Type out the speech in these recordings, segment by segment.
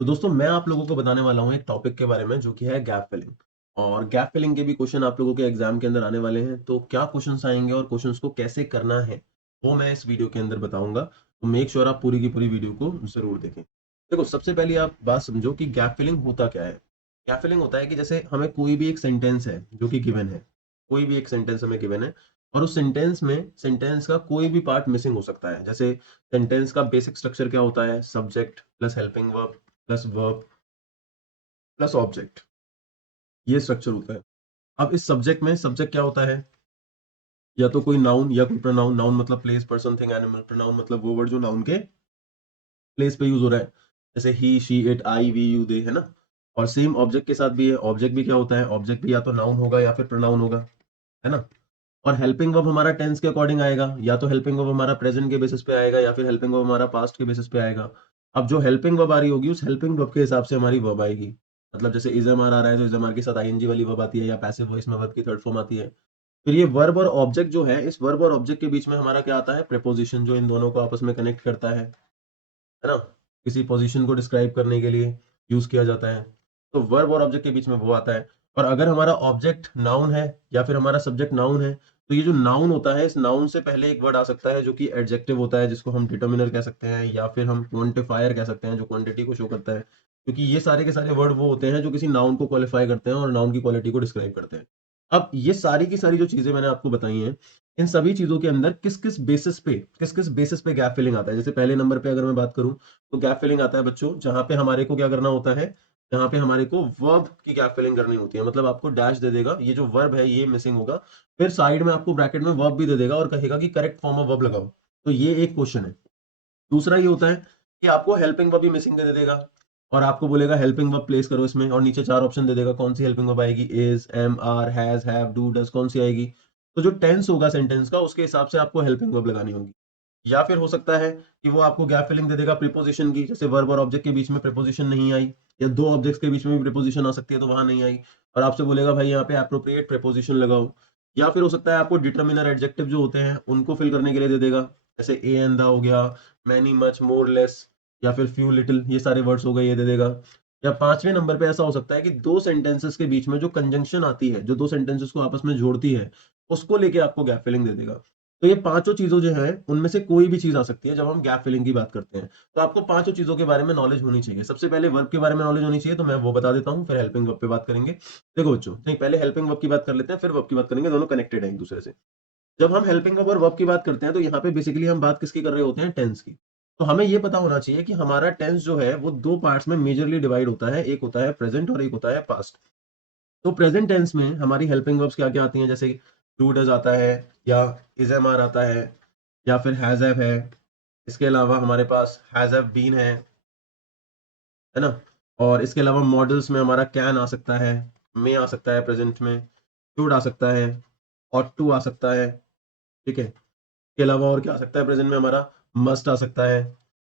तो दोस्तों मैं आप लोगों को बताने वाला हूँ एक टॉपिक के बारे में जो कि है गैप फिलिंग। और गैप फिलिंग के भी क्वेश्चन आप लोगों के एग्जाम के अंदर आने वाले हैं। तो क्या क्वेश्चंस आएंगे और क्वेश्चंस को कैसे करना है वो मैं इस वीडियो के अंदर बताऊंगा। तो मेक श्योर आप पूरी की पूरी वीडियो को जरूर देखें। देखो, सबसे पहले आप बात समझो कि गैप फिलिंग होता क्या है। गैप फिलिंग होता है कि जैसे हमें कोई भी एक सेंटेंस है जो कि गिवन है, कोई भी एक सेंटेंस हमें गिवन है और उस सेंटेंस में सेंटेंस का कोई भी पार्ट मिसिंग हो सकता है। जैसे सेंटेंस का बेसिक स्ट्रक्चर क्या होता है, subject plus helping verb plus verb plus object, ये स्ट्रक्चर होता है। अब इस सब्जेक्ट में सब्जेक्ट क्या होता है, या तो कोई नाउन या कोई प्रोनाउन। नाउन मतलब place, person, thing, animal. Pronoun मतलब वो वर्ड जो नाउन के प्लेस पे यूज हो रहा है, जैसे he, she, it, I, we, you, they, है ना। और सेम ऑब्जेक्ट के साथ भी है। ऑब्जेक्ट भी क्या होता है, ऑब्जेक्ट भी या तो नाउन होगा या फिर प्रोनाउन होगा, है ना। और हेल्पिंग वर्ब हमारा टेंस के अकॉर्डिंग आएगा, या तो हेल्पिंग वर्ब हमारा प्रेजेंट के बेसिस पे आएगा या फिर हेल्पिंग वर्ब हमारा पास्ट के बेसिस पे आएगा। अब जो हेल्पिंग वर्ब आ रही होगी उस हेल्पिंग वर्ब के हिसाब से हमारी वर्ब आएगी। मतलब जैसे इजएमआर आ रहा है तो इजएमआर के साथ आईएनजी वाली वर्ब आती है, या पैसिव वॉइस में वर्ब की थर्ड फॉर्म आती है। फिर ये वर्ब और ऑब्जेक्ट जो है, इस वर्ब और ऑब्जेक्ट के बीच में हमारा क्या आता है, प्रीपोजिशन, जो इन दोनों को आपस में कनेक्ट करता है ना। किसी पोजीशन को डिस्क्राइब करने के लिए यूज किया जाता है। तो वर्ब और ऑब्जेक्ट के बीच में वो आता है। और अगर हमारा ऑब्जेक्ट नाउन है या फिर हमारा सब्जेक्ट नाउन है, तो ये जो नाउन होता है, इस नाउन से पहले एक वर्ड आ सकता है जो कि एडजेक्टिव होता है, जिसको हम डिटर्मिनर कह सकते हैं या फिर हम क्वांटिफायर कह सकते हैं, जो क्वांटिटी को शो करता है। क्योंकि ये सारे के सारे वर्ड वो होते हैं जो किसी नाउन को क्वालिफाई करते हैं और नाउन की क्वालिटी को डिस्क्राइब करते हैं। अब ये सारी की सारी जो चीजें मैंने आपको बताई हैं, इन सभी चीजों के अंदर किस किस बेसिस पे गैप फिलिंग आता है। जैसे पहले नंबर पे अगर मैं बात करूं, तो गैप फिलिंग आता है बच्चों जहां पे हमारे को क्या करना होता है, जहां पे हमारे को वर्ब की गैप फिलिंग करनी होती है। मतलब आपको डैश दे देगा, ये जो वर्ब है ये मिसिंग होगा, फिर साइड में आपको ब्रैकेट में वर्ब भी दे देगा और कहेगा कि करेक्ट फॉर्म ऑफ वर्ब लगाओ। तो ये एक क्वेश्चन है। दूसरा ये होता है कि आपको हेल्पिंग वर्ब भी मिसिंग दे देगा और आपको बोलेगा हेल्पिंग वर्ब प्लेस करो इसमें, और नीचे चार ऑप्शन दे देगा कौन सी हेल्पिंग वर्ब आएगी, is, am, are, has, have, do, does, कौन सी आएगी। तो जो टेंस होगा सेंटेंस का उसके हिसाब से आपको हेल्पिंग वर्ब लगानी होगी। या फिर हो सकता है कि वो आपको गैप फिलिंग दे देगा प्रीपोजिशन की, जैसे वर्ब और ऑब्जेक्ट के बीच में प्रीपोजिशन नहीं आई, या दो ऑब्जेक्ट्स के बीच में भी प्रीपोजिशन आ सकती है तो वहां नहीं आई, और आपसे बोलेगा भाई यहाँ पे एप्रोप्रिएट प्रीपोजिशन लगाओ। या फिर हो सकता है आपको डिटर्मिनर एडजेक्टिव जो होते हैं उनको फिल करने के लिए दे देगा, जैसे ए एंड द हो गया, मैनी, मच, मोर, लेस, या फिर फ्यू, लिटिल, ये सारे वर्ड्स हो गए, ये दे देगा। या पांचवें नंबर पे ऐसा हो सकता है कि दो सेंटेंसेस के बीच में जो कंजंक्शन आती है, जो दो सेंटेंसेस को आपस में जोड़ती है, उसको लेके आपको गैप फिलिंग दे देगा। तो ये पांचों चीजों जो है उनमें से कोई भी चीज आ सकती है जब हम गैप फिलिंग की बात करते हैं। तो आपको पांचों चीजों के बारे में नॉलेज होनी चाहिए। सबसे पहले वर्ब के बारे में नॉलेज होनी चाहिए, तो मैं वो बता देता हूँ, फिर हेल्पिंग वर्ब पे बात करेंगे। देखो बच्चों, नहीं, पहले हेल्पिंग वर्ब की बात कर लेते हैं फिर वर्ब की बात करेंगे, दोनों कनेक्टेड है एक दूसरे से। जब हम हेल्पिंग वर्ब और वर्ब की बात करते हैं तो यहाँ पे बेसिकली हम बात किसकी कर रहे होते हैं, टेंस की। तो हमें ये पता होना चाहिए कि हमारा टेंस जो है वो दो पार्ट्स में मेजरली डिवाइड होता है, एक होता है प्रेजेंट और एक होता है पास्ट। तो प्रेजेंट टेंस में हमारी हेल्पिंग वर्ब्स क्या क्या आती हैं, जैसे डू, डज आता है, या इज, एम, आर आता है, या फिर हैज, हैव है। इसके अलावा हमारे पास हैज, हैव बीन है ना। और इसके अलावा मॉडल्स में हमारा कैन आ सकता है, मे आ सकता है प्रेजेंट में, शुड आ सकता है, और टू आ सकता है। ठीक है। इसके अलावा और क्या आ सकता है प्रेजेंट में हमारा, मस्ट आ सकता है,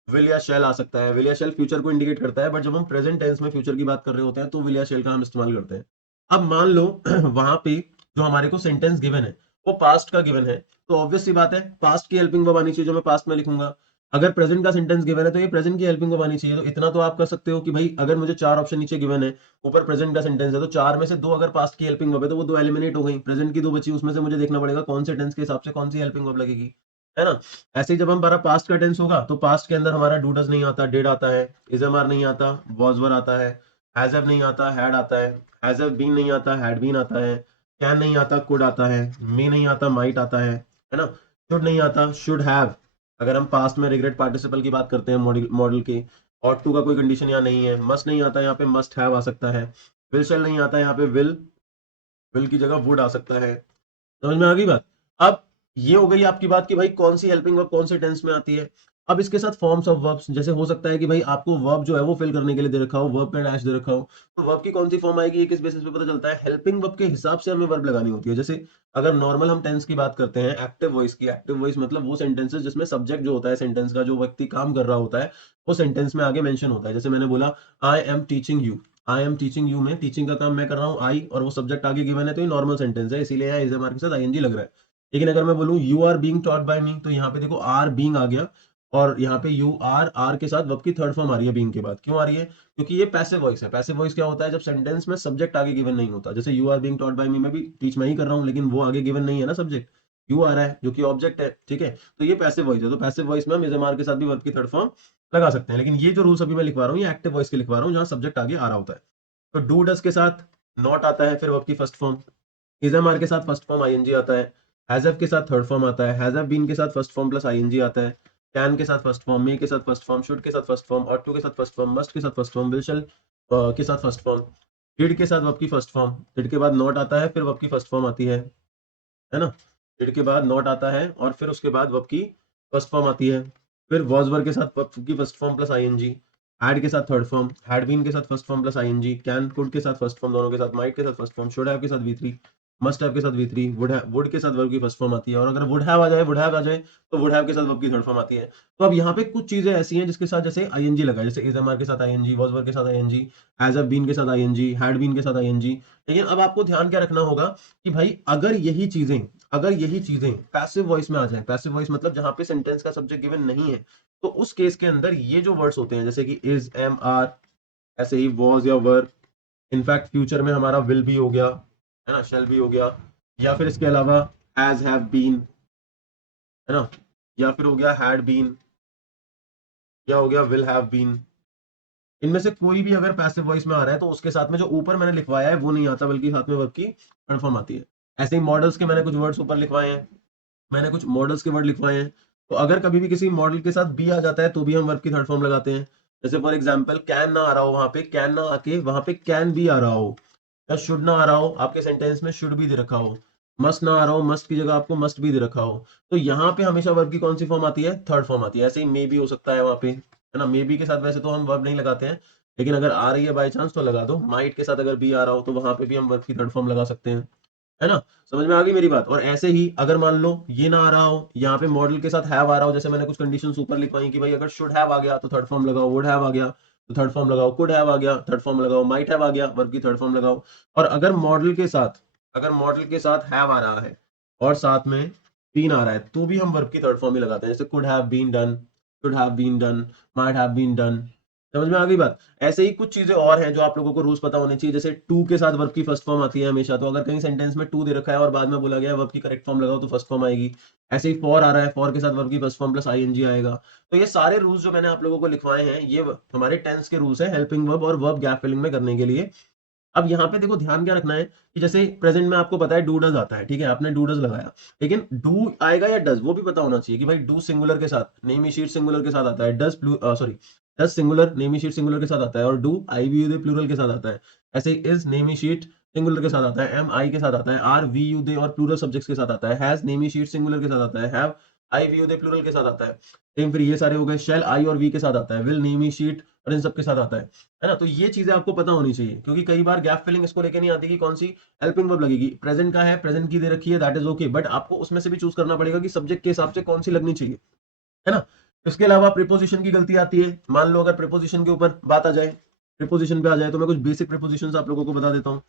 विल या शेल आ सकता है। विल या शेल फ्यूचर को इंडिकेट करता है, बट जब हम प्रेजेंट टेंस में फ्यूचर की बात कर रहे होते हैं तो विल या शेल का हम इस्तेमाल करते हैं। अब मान लो वहां पे जो हमारे को सेंटेंस गिवन है वो पास्ट का गिवन है, तो ऑब्वियस सी बात है पास्ट की हेल्पिंग वर्ब आनी चाहिए जो मैं पास्ट में लिखूंगा। अगर प्रेजेंट का सेंटेंस गिवन है तो ये प्रेजेंट की हेल्पिंग वर्ब आनी चाहिए। तो इतना तो आप कर सकते हो कि भाई अगर मुझे चार ऑप्शन नीचे गिवन है, ऊपर प्रेजेंट का सेंटेंस है, तो चार में से दो अगर पास्ट की हेल्पिंग वर्ब है तो वो दो एलिमिनेट हो गई, प्रेजेंट की दो बची, उसमें से मुझे देखना पड़ेगा कौन से टेंस के हिसाब से कौन सी हेल्पिंग वर्ब लगेगी, है ना। ऐसे ही जब हमारा पास्ट का टेंस होगा तो पास्ट के अंदर हमारा डू, डज नहीं आता, डिड आता है, इज, एम, आर नहीं आता, वॉज, वर आता है, हैज, हैव नहीं आता, हैड आता है, हैज, हैव बीन नहीं आता, हैड बीन आता है, कैन नहीं आता, कुड आता है, मे नहीं आता, माइट आता है ना। शुड नहीं आता, शुड हैव, अगर हम पास्ट में रिग्रेट पार्टिसिपल की बात करते हैं मॉडल मॉडल की। और टू का कोई कंडीशन यहाँ नहीं है। मस्ट नहीं आता, यहाँ पे मस्ट हैव आ सकता है। विल शैल नहीं आता, यहाँ पे विल की जगह वुड आ सकता है। समझ में आ गई बात। अब ये हो गई आपकी बात कि भाई कौन सी हेल्पिंग वर्ब कौन से टेंस में आती है। अब इसके साथ फॉर्म्स ऑफ वर्ब्स, जैसे हो सकता है कि भाई आपको वर्ब जो है वो फिल करने के लिए दे रखा हो, वर्ब पे डैश दे रखा हो, तो वर्ब की कौन सी फॉर्म आएगी ये किस बेसिस पे पता चलता है, हेल्पिंग वर्ब के हिसाब से हमें वर्ब लगानी होती है। जैसे अगर नॉर्मल हम टेंस की बात करते हैं, एक्टिव वॉइस की, एक्टिव वॉइस मतलब वो सेंटेंसेस जिसमें सब्जेक्ट जो होता है सेंटेंस का, जो व्यक्ति काम कर रहा होता है, वो सेंटेंस में आगे मेंशन होता है। जैसे मैंने बोला I am teaching you, I am teaching you में टीचिंग का काम मैं कर रहा हूँ आई, और वो सब्जेक्ट आगे गिवन है, तो ये नॉर्मल सेंटेंस है, इसीलिए यहाँ इज एम आर के साथ आईएनजी लग रहा है। लेकिन अगर मैं बोलूं you are being taught by me, तो यहाँ पे देखो आर बीइंग आ गया, और यहाँ पे यू आर के साथ वर्ब की थर्ड फॉर्म आ रही है बीइंग के बाद। क्यों आ रही है? क्योंकि ये पैसिव वॉइस है। पैसिव वॉइस क्या होता है? जब सेंटेंस में सब्जेक्ट आगे गिवन नहीं होता। जैसे you are being taught by me, मैं भी टीच मैं ही कर रहा हूँ, लेकिन वो आगे गिवन नहीं है ना सब्जेक्ट, यू आ रहा है जो कि ऑब्जेक्ट है, ठीक है। तो ये पैसिव वॉइस है। तो पैसिव वॉइस में हम इज एम आर के साथ भी वर्ब की थर्ड फॉर्म लगा सकते हैं। लेकिन ये जो रूल्स अभी मैं लिखवा रहा हूँ ये एक्टिव वॉइस के लिखवा रहा हूँ, जहाँ सब्जेक्ट आगे आ रहा होता है। तो डू डस के साथ नॉट आता है, फिर वर्ब की first form. Is am are के साथ फर्स्ट फॉर्म आईएनजी आता है। हैज हैव के साथ थर्ड फॉर्म आता है। हैज हैव बीन के साथ फर्स्ट फॉर्म प्लस आईएनजी आता है। कैन के साथ फर्स्ट फॉर्म, मे के साथ फर्स्ट फॉर्म, शुड के साथ फर्स्ट फॉर्म, ऑट टू के साथ फर्स्ट फॉर्म, मस्ट के साथ फर्स्ट फॉर्म, विल शैल के साथ फर्स्ट फॉर्म, डिड के साथ वर्ब की फर्स्ट फॉर्म। डिड के बाद नॉट आता है, फिर वर्ब की फर्स्ट फॉर्म आती है ना। डिड के बाद नॉट आता है और फिर उसके बाद वर्ब की फर्स्ट फॉर्म आती है। फिर वॉज वर्ब के साथ वर्ब की first form plus ING. Had के साथ थर्ड फॉर्म, हैड बीन के साथ first form plus ING, can could के साथ फर्स्ट फॉर्म दोनों के साथ, माइट के साथ फर्स्ट फॉर्म, शुड हैव के साथ वी3, मस्ट हैव के साथ वी3, वुड के साथ वर्ब की फर्स्ट फॉर्म आती है। और अगर वुड हैव आ जाए, वुड हैव आ जाए, तो वुड हैव के साथ वर्ब की थर्ड फॉर्म आती है। तो अब यहाँ पे कुछ चीजें ऐसी हैं जिसके साथ जैसे आईएनजी लगा है, जैसे इज एम आर के साथ आईएनजी, वॉज वर्ब के साथ आईएनजी, हैज हैव बीन के साथ आईएनजी, हैड बीन के साथ आईएनजी। लेकिन अब आपको ध्यान क्या रखना होगा कि भाई अगर यही चीजें पैसिव वॉइस में आ जाए, पैसिव वॉइस मतलब जहां पे सेंटेंस का सब्जेक्ट गिवन नहीं है, तो उस केस के अंदर ये जो वर्ड्स होते हैं जैसे कि इज, एम, आर, ऐसे ही वॉज या वर, इनफैक्ट फ्यूचर में हमारा विल भी हो गया, है ना, शेल भी हो गया, या फिर इसके अलावा हैज, हैव बीन, है ना, या फिर हो गया हैड बीन, या हो गया विल हैव बीन। इनमें से कोई भी अगर पैसिव वॉइस में आ रहा है तो उसके साथ में जो ऊपर मैंने लिखवाया है वो नहीं आता, बल्कि साथ में वर्ब की थर्ड फॉर्म आती है। ऐसे ही मॉडल्स के मैंने कुछ वर्ड्स ऊपर लिखवाए हैं, मैंने कुछ मॉडल्स के वर्ड लिखवाए हैं। तो अगर कभी भी किसी मॉडल के साथ बी आ जाता है तो भी हम वर्ब की थर्ड फॉर्म लगाते हैं। जैसे फॉर एग्जांपल कैन ना आ रहा हो, वहां पे कैन ना आके वहां पे कैन भी आ रहा हो, या शुड ना आ रहा हो, आपके सेंटेंस में शुड भी दे रखा हो, मस्ट ना आ रहा हो, मस्ट की जगह आपको मस्ट भी दे रखा हो, तो यहाँ पे हमेशा वर्ब की कौन सी फॉर्म आती है? थर्ड फॉर्म आती है। ऐसे ही मे भी हो सकता है वहां पे, है ना। मे बी के साथ वैसे तो हम वर्ब नहीं लगाते हैं, लेकिन अगर आ रही है बाई चांस तो लगा दो। माइट के साथ अगर बी आ रहा हो तो वहां पे भी हम वर्ब की थर्ड फॉर्म लगा सकते हैं, है ना। समझ में आ गई मेरी बात? और ऐसे ही अगर मान लो ये ना आ रहा हो, यहाँ पे मॉडल के साथ हैव आ रहा हो, जैसे मैंने कुछ कंडीशंस ऊपर लिखवाई कि भाई अगर शुड हैव आ गया तो थर्ड फॉर्म लगाओ, वुड हैव आ गया तो थर्ड फॉर्म लगाओ, कुड हैव आ गया थर्ड फॉर्म लगाओ, माइट हैव आ गया वर्ब की थर्ड फॉर्म लगाओ। और अगर मॉडल के साथ हैव आ रहा है और साथ में बीन आ रहा है तो भी हम वर्ब की थर्ड फॉर्म ही लगाते हैं, जैसे could have been done, should have been done, might have been done. समझ में आ गई बात? ऐसे ही कुछ चीजें और हैं जो आप लोगों को रूल्स पता होने चाहिए। जैसे टू के साथ वर्ब की फर्स्ट फॉर्म आती है हमेशा, तो अगर कहीं सेंटेंस में टू दे रखा है और बाद में बोला गया है वर्ब की करेक्ट फॉर्म लगाओ तो फर्स्ट फॉर्म आएगी। ऐसे ही फॉर आ रहा है, फॉर के साथ वर्ब की फर्स्ट फॉर्म प्लस आईएनजी आएगा। तो ये सारे रूल्स जो मैंने आप लोगों को लिखवाए हैं ये हमारे टेंस के रूल्स हैं हेल्पिंग वर्ब और वर्ब गैप फिलिंग में करने के लिए। अब यहाँ पे देखो ध्यान क्या रखना है कि जैसे प्रेजेंट में आपको पता है डू डज आता है, ठीक है, आपने डू डज लगाया, लेकिन डू आएगा या डज वो भी पता होना चाहिए कि भाई डू सिंगुलर के साथ नेमी शीट सिंगुलर के साथ आता है, डज सॉरी डज सिंगुलर नेमी शीट सिंगुलर के साथ आता है, और do I we you they plural के साथ आता है। ऐसे इज नेमी शीट सिंगुलर के साथ आता है, एम आई के साथ आता है, आर वी यू दे और प्लूरल सब्जेक्ट्स के साथ आता है, हैज नेमी शीट सिंगुलर के साथ आता है, have I we you they plural के साथ आता है। सेम फिर ये सारे हो गए, शेल आई और वी के साथ आता है, विल नेमी शीट और इन सब के साथ आता है ना। तो ये चीजें आपको पता होनी चाहिए, क्योंकि कई बार गैप फिलिंग इसको लेके नहीं आती कि कौन सी हेल्पिंग वर्ब लगेगी। प्रेजेंट का है, प्रेजेंट की दे रखी है, दैट इज ओके, बट आपको उसमें से भी चूज करना पड़ेगा कि सब्जेक्ट के हिसाब से कौन सी लगनी चाहिए, है ना। इसके अलावा प्रीपोजिशन की गलती आती है। मान लो अगर प्रीपोजिशन के ऊपर बात आ जाए, प्रीपोजिशन पे आ जाए, तो मैं कुछ बेसिक प्रीपोजिशन आप लोगों को बता देता हूँ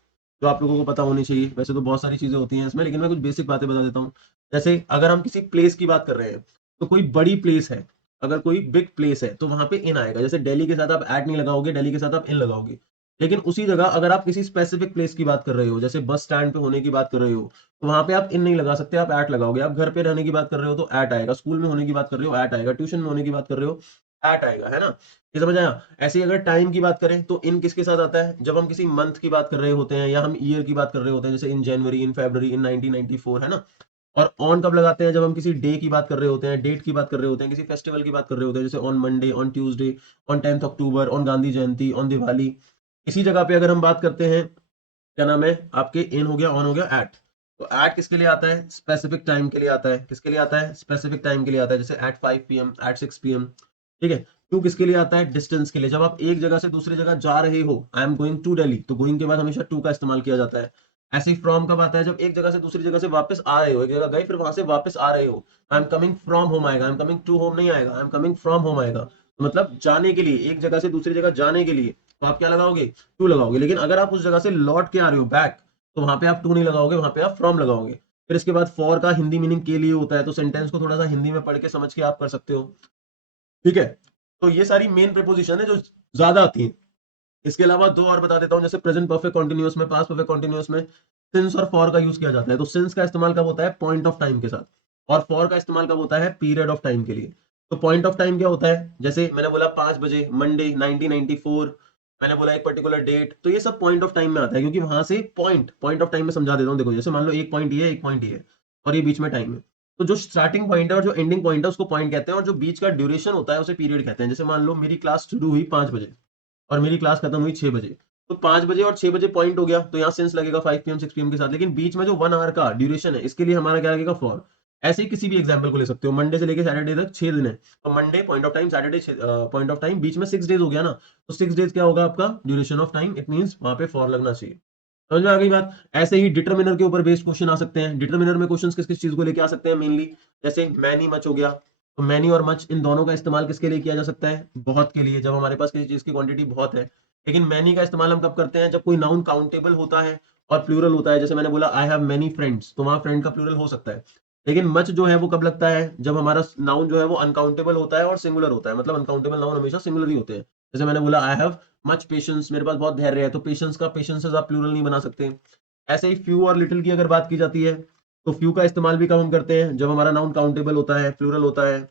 जो आप लोगों को पता होनी चाहिए। वैसे तो बहुत सारी चीजें होती हैं इसमें, लेकिन मैं कुछ बेसिक बातें बता देता हूँ। जैसे अगर हम किसी प्लेस की बात कर रहे हैं, तो कोई बड़ी प्लेस है, अगर कोई बिग प्लेस है तो वहां पे इन आएगा। जैसे दिल्ली के साथ आप एट नहीं लगाओगे, दिल्ली के साथ आप इन लगाओगे। लेकिन उसी जगह अगर आप किसी स्पेसिफिक प्लेस की बात कर रहे हो, जैसे बस स्टैंड पे होने की बात कर रहे हो, तो वहां पे आप इन नहीं लगा सकते, आप एट लगाओगे। आप घर पे रहने की बात कर रहे हो तो एट आएगा, स्कूल में होने की बात कर रहे हो एट आएगा, ट्यूशन में होने की बात कर रहे हो एट आएगा, है ना। ये समझ आया? ऐसे ही अगर टाइम की बात करें तो इन किसके साथ आता है? जब हम किसी मंथ की बात कर रहे होते हैं या हम ईयर की बात कर रहे होते हैं, जैसे इन जनवरी, इन फरवरी, इन 1994, है ना। और ऑन कब लगाते हैं? जब हम किसी डे की बात कर रहे होते हैं, डेट की बात कर रहे होते हैं, किसी फेस्टिवल की बात कर रहे होते हैं, जैसे on Monday, on Tuesday, on 10th October, on Gandhi Jayanti, on Diwali. इसी जगह पे अगर हम बात करते हैं, क्या नाम है आपके, इन हो गया, ऑन हो गया, एट। तो एट किसके लिए आता है? स्पेसिफिक टाइम के लिए आता है। किसके लिए आता है? स्पेसिफिक टाइम के लिए आता है, जैसे एट 5 PM, एट 6 PM, ठीक है। टू किसके लिए आता है? डिस्टेंस के लिए। जब आप एक जगह से दूसरी जगह जा रहे हो, I am going to Delhi, तो गोइंग के बाद हमेशा टू का इस्तेमाल किया जाता है। ऐसे ही फ्रॉम कब आता है? जब एक जगह से दूसरी जगह से वापस आ रहे हो, एक जगह गए फिर वहां से वापस आ रहे हो, I am coming from home आएगा, I am coming to home नहीं आएगा, I am coming from home आएगा। तो मतलब जाने के लिए, एक जगह से दूसरी जगह जाने के लिए, तो आप क्या लगाओगे? टू लगाओगे। लेकिन अगर आप उस जगह से लौट के आ रहे हो, बैक, तो वहां पे आप टू नहीं लगाओगे, वहां पे आप फ्रॉम लगाओगे। फिर इसके बाद फॉर का हिंदी मीनिंग के लिए होता है, तो सेंटेंस को थोड़ा सा हिंदी में पढ़ के समझ के आप कर सकते हो। ठीक है, तो ये सारी मेन प्रीपोजिशन है जो ज्यादा आती है। इसके अलावा दो और बता देता हूं, जैसे प्रेजेंट परफेक्ट कॉन्टिन्यूअस में, पास्ट परफेक्ट कॉन्टिन्यूअस में सिंस और फॉर का यूज किया जाता है। तो सिंस का इस्तेमाल कब होता है? पॉइंट ऑफ टाइम के साथ। और फॉर का इस्तेमाल कब होता है? पीरियड ऑफ टाइम के लिए। तो पॉइंट ऑफ टाइम क्या होता है? जैसे मैंने बोला 5 बजे मंडे 1994, मैंने बोला एक पर्टिकुलर डेट, तो ये सब पॉइंट ऑफ टाइम में आता है, क्योंकि वहां से पॉइंट ऑफ टाइम में समझा देता हूँ। देखो जैसे मान लो एक पॉइंट ये है, एक पॉइंट ये है, और ये बीच में टाइम है। तो जो स्टार्टिंग पॉइंट है और जो एंडिंग पॉइंट है उसको पॉइंट कहते हैं, और जो बीच का ड्यूरेशन होता है उसे पीरियड कहते हैं। जैसे मान लो मेरी क्लास शुरू हुई 5 बजे और मेरी क्लास खत्म हुई 6 बजे, तो 5 बजे और 6 बजे पॉइंट हो गया, तो यहाँ सेंस लगेगा 5 PM 6 PM के साथ। लेकिन बीच में जो 1 आवर का ड्यूरेशन है, इसके लिए हमारा क्या लगेगा? फॉर। ऐसे ही किसी भी एग्जाम्पल को ले सकते हो, मंडे से लेकर सैटरडे तक 6 दिन है, तो Monday point of time, Saturday point of time, बीच में 6 डेज हो गया ना, तो 6 डेज क्या होगा आपका? Duration of time. It mean वहां पे फॉर लगना चाहिए। समझ में आ गई बात? ऐसे ही डिटर्मिनर के ऊपर बेस्ड क्वेश्चन आ सकते हैं। डिटर्मिनर में क्वेश्चन किस किस चीज को लेके आ सकते हैं मेनली? जैसे मैनी मच हो गया, तो मैनी और मच इन दोनों का इस्तेमाल किसके लिए किया जा सकता है? बहुत के लिए, जब हमारे पास किसी चीज की क्वांटिटी बहुत है। लेकिन मैनी का इस्तेमाल हम कब करते हैं? जब कोई नाउन काउंटेबल होता है और प्लूरल होता है। जैसे मैंने बोला आई हैव मेनी फ्रेंड्स, तो वहां फ्रेंड का प्लूरल हो सकता है। लेकिन मच जो है वो कब लगता है? जब हमारा नाउन जो है वो अनकाउंटेबल होता है और सिंगुलर होता है। मतलब अनकाउंटेबल नाउन हमेशा सिंगुलर ही होते हैं। जैसे मैंने बोला आई हैव मच पेशेंस, मेरे पास बहुत धैर्य है, तो पेशेंस का पेशेंसेस आप प्लूरल नहीं बना सकते। ऐसे ही फ्यू और लिटिल की अगर बात की जाती है, तो फ्यू का इस्तेमाल भी कब हम करते हैं? जब हमारा नाउन काउंटेबल होता है, प्लूरल होता है।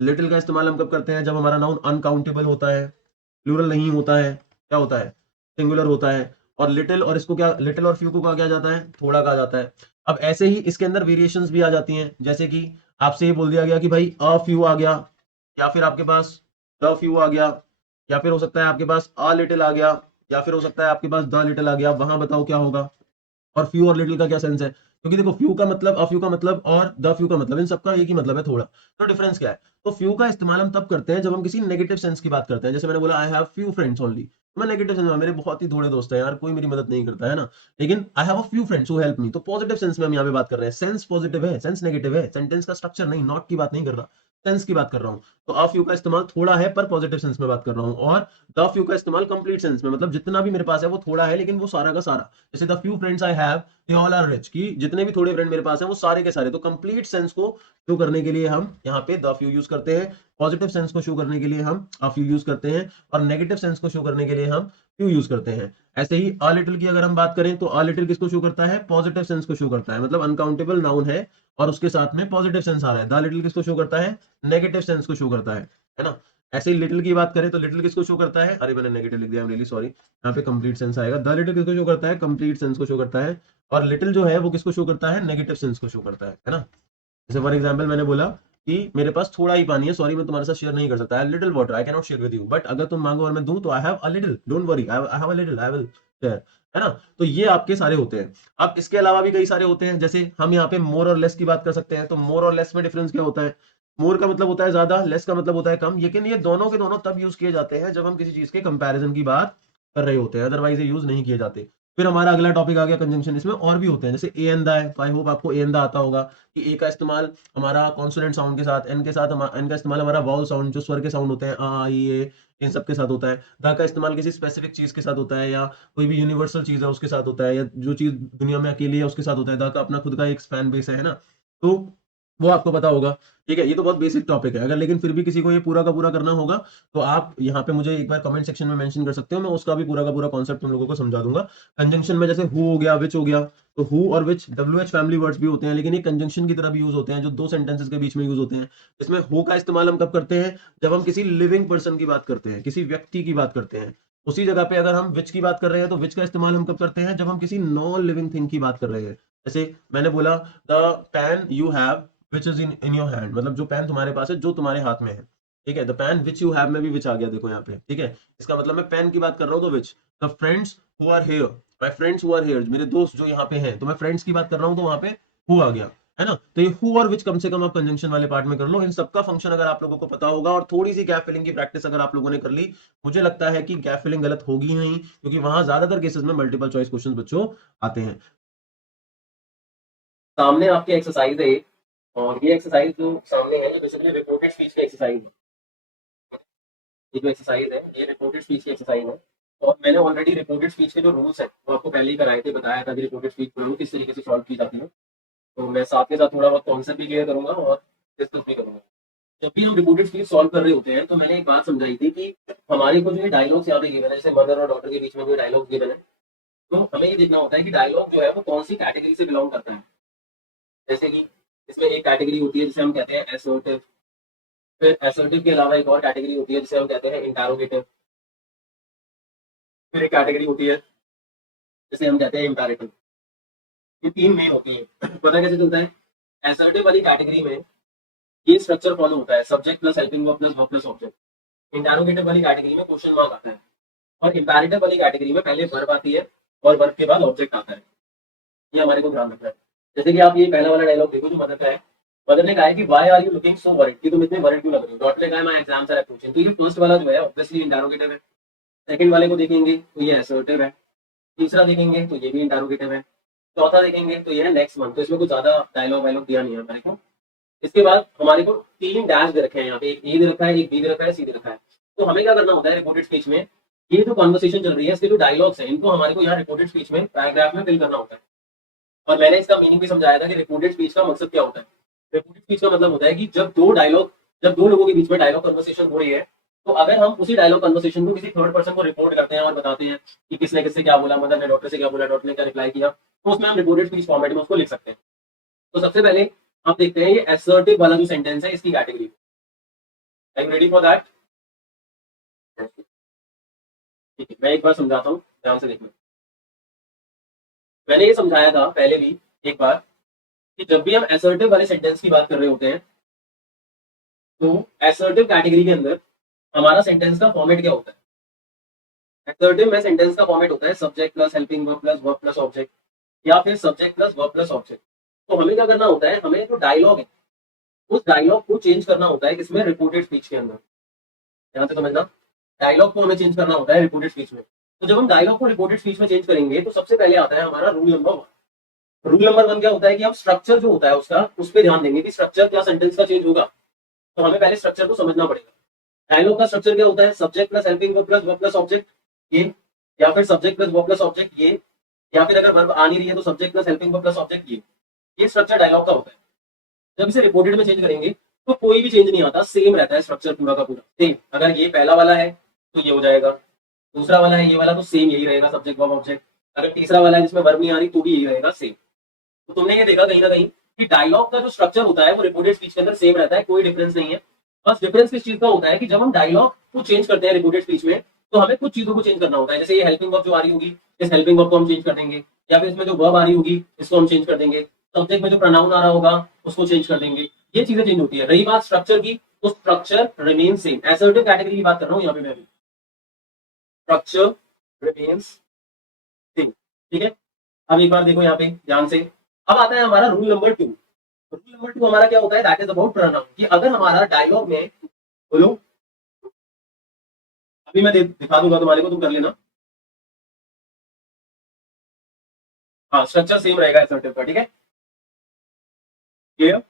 लिटिल का इस्तेमाल हम कब करते हैं? जब हमारा नाउन अनकाउंटेबल होता है, प्लूरल नहीं होता है, क्या होता है? सिंगुलर होता है। और लिटिल और इसको क्या, लिटिल और फ्यू को कहा क्या जाता है? थोड़ा कहा जाता है। अब ऐसे ही इसके अंदर वेरिएशंस भी आ जाती हैं, जैसे कि आपसे ये बोल दिया गया कि भाई अ फ्यू आ गया, या फिर आपके पास द फ्यू आ गया, या फिर हो सकता है आपके पास अ लिटिल आ गया, या फिर हो सकता है आपके पास द लिटिल आ गया। वहां बताओ क्या होगा? और फ्यू और लिटिल का क्या सेंस है? क्योंकि देखो फ्यू का मतलब, अ फ्यू का मतलब और द फ्यू का मतलब, इन सबका एक ही मतलब है थोड़ा। तो डिफरेंस क्या है? तो फ्यू का इस्तेमाल हम तब करते हैं जब हम किसी नेगेटिव सेंस की बात करते हैं। जैसे मैंने बोला I have few friends only, मैं नेगेटिव सेंस में, मेरे बहुत ही थोड़े दोस्त हैं यार, कोई मेरी मदद नहीं करता है ना। लेकिन I have a few friends who help me, तो पॉजिटिव सेंस में हम यहाँ पे बात कर रहे हैं। सेंस पॉजिटिव है, सेंस नेगेटिव है, सेंटेंस का स्ट्रक्चर नहीं, नॉट की बात नहीं कर रहा, सेंस की बात कर रहा हूँ। तो अ फ्यू का इस्तेमाल थोड़ा है पर पॉजिटिव सेंस में बात कर रहा हूँ, और द फ्यू का इस्तेमाल कंप्लीट सेंस में, मतलब जितना भी मेरे पास है वो थोड़ा है लेकिन वो सारा का सारा। जैसे the few friends I have they all are rich, की जितने भी थोड़े फ्रेंड मेरे पास हैं वो सारे के सारे। तो कंप्लीट सेंस को शो करने के लिए हम यहाँ पे द फ्यू यूज करते हैं, पॉजिटिव सेंस को शो करने के लिए हम अ फ्यू यूज करते हैं, और नेगेटिव सेंस को शो करने के लिए हम फ्यू यूज करते हैं। ऐसे ही अ लिटिल की अगर हम बात करें, तो अ लिटिल किसको शो करता है? पॉजिटिव सेंस को शो करता है, मतलब अनकाउंटेबल नाउन है और उसके साथ में पॉजिटिव सेंस आ रहा है। द लिटिल किसको शो करता है? नेगेटिव सेंस को शो करता है ना। ऐसे ही लिटिल की बात करें, तो लिटिल किसको शो करता है? अरे मैंने नेगेटिव लिख दिया, रियली सॉरी, यहाँ पे कंप्लीट सेंस आएगा। द लिटिल किसको शो करता है? कंप्लीट सेंस को शो करता है। और लिटिल जो है वो किसको शो करता है? नेगेटिव सेंस को शो करता है ना। जैसे फॉर एग्जांपल मैंने बोला कि मेरे पास थोड़ा ही पानी है, सॉरी मैं तुम्हारे साथ शेयर नहीं कर सकता, little water I can not share with you, but अगर तुम मांगो और मैं दूं तो I have a little, don't worry, I have a little, I will share, है ना। तो ये आपके सारे होते हैं। अब इसके अलावा भी कई सारे होते हैं, जैसे हम यहाँ पे मोर और लेस की बात कर सकते हैं। तो मोर और लेस में डिफरेंस क्या होता है? मोर का मतलब होता है ज्यादा, लेस का मतलब होता है कम, लेकिन ये दोनों के दोनों तब यूज किए जाते हैं जब हम किसी चीज के कंपैरिजन की बात कर रहे होते हैं, अदरवाइज ये यूज नहीं किए जाते। फिर हमारा अगला टॉपिक आ गया कंजंक्शन। इसमें और भी होते हैं, जैसे ए एंड द है, तो आई होप आपको ए एंड द आता होगा, कि ए का इस्तेमाल हमारा कॉन्सोनेंट साउंड के साथ, एन के साथ एन का इस्तेमाल हमारा वावल साउंड, जो स्वर के साउंड होते हैं, आ ई ए, इन सब के साथ होता है। द का इस्तेमाल किसी स्पेसिफिक चीज के साथ होता है, या कोई भी यूनिवर्सल चीज है उसके साथ होता है, या जो चीज दुनिया में अकेली है उसके साथ होता है। द का अपना खुद का एक फैन बेस है ना, तो वो आपको पता होगा। ठीक है, ये तो बहुत बेसिक टॉपिक है। अगर लेकिन फिर भी किसी को ये पूरा का पूरा करना होगा, तो आप यहाँ पे मुझे एक बार कमेंट सेक्शन में मेंशन कर सकते हो, मैं उसका भी पूरा का पूरा कॉन्सेप्ट तुम लोगों को समझा दूंगा। कंजंक्शन में जैसे हु हो गया, विच हो गया, तो हु और विच डब्ल्यू एच फैमिली वर्ड्स भी होते हैं, लेकिन ये कंजंक्शन की तरह भी यूज होते हैं, जो दो सेंटेंसेस के बीच में यूज होते हैं। इसमें हु का इस्तेमाल हम कब करते हैं? जब हम किसी लिविंग पर्सन की बात करते हैं, किसी व्यक्ति की बात करते हैं। उसी जगह पे अगर हम विच की बात कर रहे हैं, तो विच का इस्तेमाल हम कब करते हैं? जब हम किसी नॉन लिविंग थिंग की बात कर रहे हैं। जैसे मैंने बोला the pen you have which is in your hand, मतलब जो पेन तुम्हारे पास है, जो तुम्हारे हाथ में है। ठीक है, the pen which you have में भी विच आ गया, देखो यहाँ पे। ठीक है, इसका मतलब मैं पेन की बात कर रहा हूँ तो which. The friends who are here, my friends who are here, मेरे दोस्त जो यहाँ पे हैं, तो मैं फ्रेंड्स की बात कर रहा हूँ तो वहां पे हु आ गया, है ना। तो ये हु और विच कम से कम आप कंजंक्शन वाले पार्ट में कर लो। इन सबका फंक्शन अगर आप लोगों को पता होगा, और थोड़ी सी गैप फिलिंग की प्रैक्टिस अगर आप लोगों ने कर ली, मुझे लगता है कि गैप फिलिंग गलत होगी ही नहीं, क्योंकि वहां ज्यादातर केसेस में मल्टीपल चॉइस क्वेश्चन बच्चों आते हैं। सामने आपके एक्सरसाइज है, और ये एक्सरसाइज जो सामने है ये बेसिकली रिपोर्टेड स्पीच की एक्सरसाइज है। ये जो एक्सरसाइज है ये रिपोर्टेड स्पीच की एक्सरसाइज है। और मैंने ऑलरेडी रिपोर्टेड स्पीच के जो रूल्स हैं वो आपको पहले ही कराए थे, बताया था कि रिपोर्टेड स्पीच किस तरीके से सॉल्व की जाती है। तो मैं साथ के साथ थोड़ा बहुत कॉन्सेप्ट भी क्लियर करूंगा और डिस्कस भी करूंगा। जब भी हम रिपोर्टेड स्पीच सॉल्व कर रहे होते हैं तो मैंने एक बात समझाई थी कि हमारे को जो ये डायलॉग्स यहाँ पे गिवन है, जैसे मदर और डॉटर के बीच में कोई डायलॉग गिवन है, तो हमें ये देखना होता है कि डायलॉग जो है वो कौन सी कैटेगरी से बिलोंग करता है। जैसे कि इसमें एक कैटेगरी होती है जिसे हम कहते हैं असर्टिव, फिर असर्टिव के अलावा एक और कैटेगरी होती है जिसे हम कहते हैं इंटरोगेटिव, फिर एक कैटेगरी होती है जिसे हम कहते हैं इंपेरेटिव। ये तीन मेन होती है। पता कैसे चलता है? असर्टिव वाली कैटेगरी में ये स्ट्रक्चर फॉलो होता है, subject plus helping verb plus verb plus object. Interrogative वाली कैटेगरी में क्वेश्चन मार्क आता है, और इंपेरेटिव वाली कैटेगरी में पहले वर्ब आती है और वर्ब के बाद ऑब्जेक्ट आता है। ये हमारे को ध्यान रखना है। जैसे कि आप ये पहला वाला डायलॉग देखो जो मदर का है। मदर ने कहा है कि why are you looking so worried, कि तुम इतने वरीड क्यों लग रहे हो। डॉटर ने कहा है माय एग्जाम्स आर अप्रोचिंग। तो ये फर्स्ट वाला जो है ऑब्वियसली इंटरोगेटिव है। सेकंड वाले को देखेंगे तो ये असर्टिव है। तीसरा देखेंगे तो ये भी इंटरोगेटिव है। चौथा देखेंगे तो ये है नेक्स्ट मंथ। तो इसमें कुछ ज्यादा डायलॉग वायलॉग दिया नहीं है हमारे को। इसके बाद हमारे को तीन डैश दे रखे हैं यहाँ पे, एक ए दे रखा है, एक बी दे रखा है, सी दे रखा है। तो हमें क्या करना होता है रिपोर्टेड स्पीच में, ये जो कॉन्वर्सेशन चल रही है इसके जो डायलॉग्स हैं इनको हमारे को यहाँ रिपोर्टेड स्पीच में पैराग्राफ में फिल करना होता है। और मैंने इसका मीनिंग भी समझाया था कि रिपोर्टेड स्पीच का मकसद क्या होता है। रिपोर्टेड स्पीच का मतलब होता है कि जब दो लोगों के बीच में डायलॉग कन्वर्सेशन हो रही है, तो अगर हम उसी डायलॉग कन्वर्सेशन को किसी थर्ड पर्सन को रिपोर्ट करते हैं और बताते हैं कि किसने किससे क्या बोला, मदर ने डॉक्टर से क्या बोला, डॉक्टर ने क्या रिप्लाई किया, तो उसमें हम रिपोर्टेड स्पीच फॉर्मेट में उसको लिख सकते हैं। तो सबसे पहले हम देखते हैं ये असर्टिव वाला जो सेंटेंस है इसकी category. I am ready for that. ठीक है, मैं एक बार समझाता हूँ, ध्यान से देखना। मैंने ये समझाया था पहले भी एक बार कि जब भी हम असर्टिव वाले सेंटेंस की बात कर रहे होते हैं, तो असर्टिव कैटेगरी के अंदर हमारा सेंटेंस का फॉर्मेट क्या होता है? असर्टिव में सेंटेंस का फॉर्मेट होता है subject plus helping verb plus object, या फिर subject plus verb plus object. तो हमें क्या करना होता है, हमें जो डायलॉग है उस डायलॉग को चेंज करना होता है किसमें? रिपोर्टेड स्पीच के अंदर। ध्यान से समझना, डायलॉग को हमें चेंज करना होता है रिपोर्टेड स्पीच में। तो जब हम डायलॉग को रिपोर्टेड स्पीच में चेंज करेंगे तो सबसे पहले आता है हमारा rule number one. Rule number one क्या होता है कि हम स्ट्रक्चर जो होता है उसका उस पर ध्यान देंगे कि स्ट्रक्चर क्या सेंटेंस का चेंज होगा। तो हमें पहले स्ट्रक्चर को समझना पड़ेगा। डायलॉग का स्ट्रक्चर क्या होता है? Subject plus helping verb plus object ये, या फिर subject plus verb plus object ये, या फिर अगर वर्ब आ नहीं रही है तो subject plus helping verb plus object ये स्ट्रक्चर डायलॉग का होता है। जब इसे रिपोर्टेड में चेंज करेंगे तो कोई भी चेंज नहीं आता, सेम रहता है स्ट्रक्चर पूरा का पूरा सेम। अगर ये पहला वाला है तो ये हो जाएगा, दूसरा वाला है ये वाला तो सेम यही रहेगा सब्जेक्ट वर्ब ऑब्जेक्ट, अगर तीसरा वाला है जिसमें वर्ब नहीं आ रही तो भी यही रहेगा सेम। तो तुमने ये देखा कहीं ना कहीं कि डायलॉग का जो स्ट्रक्चर होता है वो रिपोर्टेड स्पीच के अंदर सेम रहता है, कोई डिफरेंस नहीं है। बस डिफरेंस किस चीज का होता है कि जब हम डायलॉग को चेंज करते हैं रिपोर्टेड स्पीच में तो हमें कुछ चीजों को चेंज करना होता है। जैसे ये हेल्पिंग वर्ब जो आ रही होगी, इस हेल्पिंग वर्ब को हम चेंज कर देंगे, या फिर इसमें जो वर्ब आ रही होगी इसको हम चेंज कर देंगे, सब्जेक्ट में जो प्रोनाउन आ रहा होगा उसको चेंज कर देंगे। ये चीजें चेंज होती है। रही बात स्ट्रक्चर की, तो structure remain same. Assertive category की बात कर रहा हूँ यहाँ पे मैं, स्ट्रक्चर रिमेन्स सेम। ठीक है, अब एक बार देखो यहाँ पे ध्यान से। अब आता है हमारा rule number two. Rule number two हमारा क्या होता है? दैट इज अबाउट प्रोनाउन, कि अगर हमारा डायलॉग में, बोलो, अभी मैं दिखा दूंगा तुम्हारे को, तुम कर लेना। हाँ, स्ट्रक्चर सेम रहेगा असर्टिव का। ठीक है, क्लियर?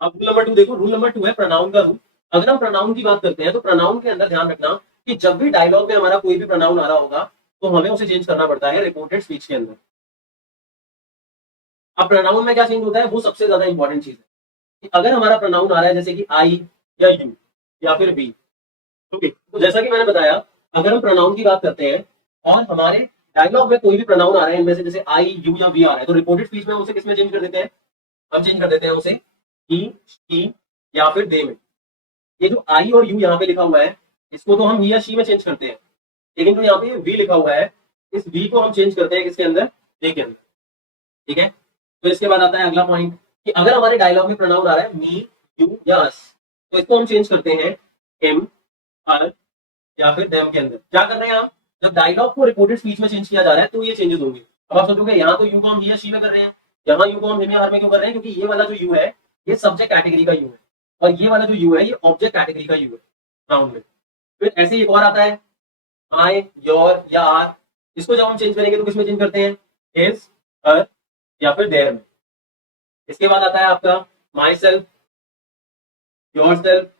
अब रूल नंबर टू देखो। रूल नंबर टू है प्रोनाउन का रूल। अगर हम प्रोनाउन की बात करते हैं तो प्रोनाउन के अंदर ध्यान रखना कि जब भी डायलॉग में हमारा कोई भी प्रोनाउन आ रहा होगा तो हमें उसे चेंज करना पड़ता है रिपोर्टेड स्पीच के अंदर। अब प्रोनाउन में क्या चेंज होता है वो सबसे ज्यादा इंपॉर्टेंट चीज है कि अगर हमारा प्रोनाउन आ रहा है जैसे कि आई या यू या फिर बी, ठीक है, तो जैसा कि मैंने बताया, अगर हम प्रोनाउन की बात करते हैं और हमारे डायलॉग में कोई भी प्रोनाउन आ रहा है इनमें से, जैसे आई यू या वी आ रहा है, तो रिपोर्टेड स्पीच में उसे किसमें चेंज कर देते हैं? हम चेंज कर देते हैं उसे ही, शी या फिर दे में। ये जो आई और यू यहाँ पे लिखा हुआ है इसको तो हम ही या शी में चेंज करते हैं, लेकिन जो यहाँ पे वी लिखा हुआ है इस वी को हम चेंज करते हैं किसके अंदर? दे के अंदर। ठीक है, तो इसके बाद आता है अगला पॉइंट कि अगर हमारे डायलॉग में प्रोनाउन आ रहा है मी, यू या अस, तो इसको हम चेंज करते हैं हिम, हर या फिर देम के अंदर। क्या कर रहे हैं आप? जब डायलॉग को रिपोर्टेड स्पीच में चेंज किया जा रहा है तो ये चेंजेस होंगे। अब आप सोचोगे यहाँ तो यू को हम ही या शी में कर रहे हैं, यहाँ यू को हम हिम या हर में क्यों कर रहे हैं? क्योंकि ये वाला जो यू है ये सब्जेक्ट कैटेगरी का यू है, और ये वाला जो यू है ये ऑब्जेक्ट कैटेगरी का यू है नाउन में। फिर ऐसे ही एक और आता है आई, योर या आर। इसको जब हम चेंज करेंगे तो किसमें चेंज करते हैं? हिज, हर या फिर देयर में। इसके बाद आता है आपका माई सेल्फ, योर सेल्फ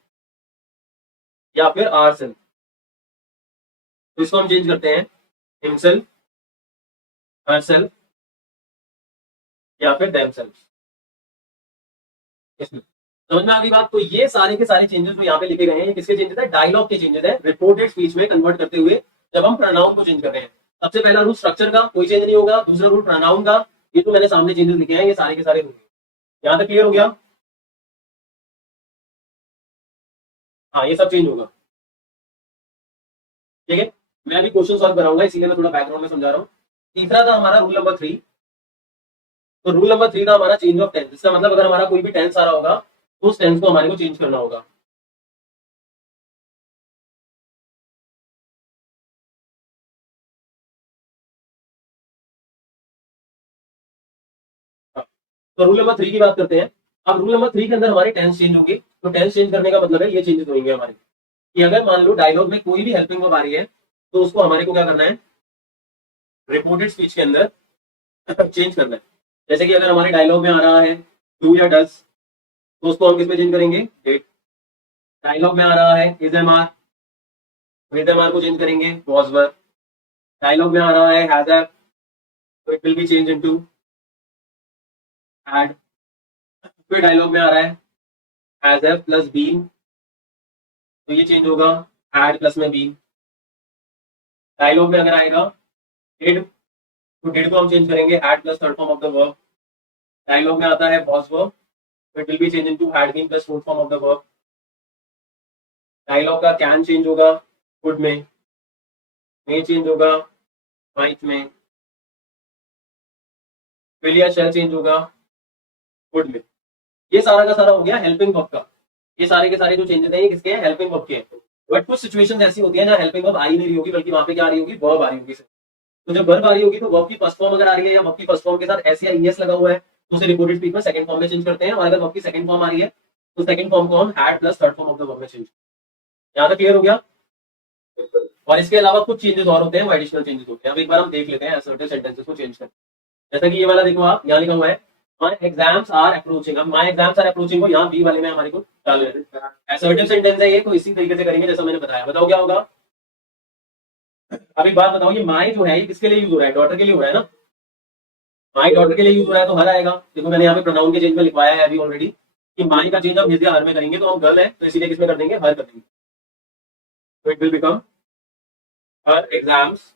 या फिर आर सेल्फ। तो इसको हम चेंज करते हैं हिमसेल्फ, हर सेल्फ या फिर देम सेल्फ। इसमें समझ में आ गई बात? तो ये सारे के सारे चेंजेस जो यहाँ पे लिखे गए हैं, ये किसके चेंजेस है? डायलॉग के चेंजेस है, रिपोर्टेड स्पीच में कन्वर्ट करते हुए जब हम प्रोनाउन को चेंज कर रहे हैं। सबसे पहला रूल स्ट्रक्चर का, कोई चेंज नहीं होगा। दूसरा रूल प्रोनाउन का, ये तो मैंने सामने चेंजेस लिखे हैं, ये सारे के सारे रूल। यहाँ तक क्लियर हो गया? हाँ, ये सब चेंज होगा। ठीक है, मैं अभी क्वेश्चन सॉल्व कराऊंगा, इसीलिए मैं थोड़ा बैकग्राउंड में समझा रहा हूँ। तीसरा था हमारा रूल नंबर 3। तो रूल नंबर 3 था हमारा चेंज ऑफ टेंस। इसका मतलब अगर हमारा कोई भी टेंस आ रहा होगा तो उस टेंस को हमारे को चेंज करना होगा। तो रूल नंबर 3 की बात करते हैं। अब रूल नंबर 3 के अंदर हमारे टेंस चेंज होंगे। तो टेंस चेंज करने का मतलब है ये चेंजेस होंगे हमारे, कि अगर मान लो डायलॉग में कोई भी हेल्पिंग वर्ब आ रही है तो उसको हमारे को क्या करना है? रिपोर्टेड स्पीच के अंदर चेंज करना है। जैसे कि अगर हमारे डायलॉग में आ रहा है डू या डस, तो उसको हम किस में चेंज करेंगे? डेट। डायलॉग में आ रहा है is am are, is am are को चेंज करेंगे वॉज वर। डायलॉग में आ रहा है हैज हैव, तो it will be change into had. फिर डायलॉग में आ रहा है हैज हैव प्लस बीन, तो ये चेंज होगा हैड प्लस में बीन। डायलॉग में अगर आएगा डिड, तो डिड को हम चेंज करेंगे had plus third form of the verb. Dialogue में आता है was verb, it will be change into had been plus fourth form of the verb. Dialogue का कैन चेंज होगा कुड में, मे चेंज होगा माइट में, will या shall change होगा वुड में। ये सारा का सारा हो गया हेल्पिंग वर्ब का। ये सारे के सारे जो चेंजेस हैं ये किसके हैं? हेल्पिंग वर्ब के हैं। बट कुछ सिचुएशन ऐसी होती है ना, हेल्पिंग वर्ब आ ही नहीं रही होगी, बल्कि वहां पे क्या आ रही होगी? वर्ब आ रही होगी। तो जब वर्ब आ रही होगी तो वर्ब की फर्स्ट फॉर्म अगर आ रही है या वर्ब की फर्स्ट फॉर्म के साथ एस या ईएस लगा हुआ है तो उसे रिपोर्टेड स्पीच में सेकंड फॉर्म में चेंज करते हैं। और अगर वर्ब की सेकंड फॉर्म आ रही है तो सेकंड फॉर्म को हम had plus third form of the verb में चेंज। यहाँ तक क्लियर हो गया? और इसके अलावा कुछ चेंजेस और होते हैं, वो एडिशनल चेंजेस होते हैं। अब एक बार हम देख लेते हैं असर्टिव सेंटेंसेस को चेंज करते हैं। जैसा कि ये वाला देखो, आप यहाँ लिखा हुआ है माय एग्जाम्स आर अप्रोचिंग। अब माय एग्जाम्स आर अप्रोचिंग को यहाँ बी वाले में हमारे को डाल देते हैं। असर्टिव सेंटेंस है ये, तो इसी तरीके से करेंगे जैसा मैंने बताया। बताओ क्या होगा? अब एक बात बताओ, ये माय जो है ये किसके लिए यूज हो रहा है? डॉटर के लिए हो रहा है ना। माय डॉटर के लिए यूज हो रहा है तो हर आएगा। देखो मैंने यहाँ पे प्रोनाउन के चेंज में लिखवाया है अभी ऑलरेडी, कि माय का चेंज हम हिज या हर में करेंगे, तो हम गर्ल है तो इसीलिए किसमें कर देंगे? हर कर देंगे। तो it will become her exams.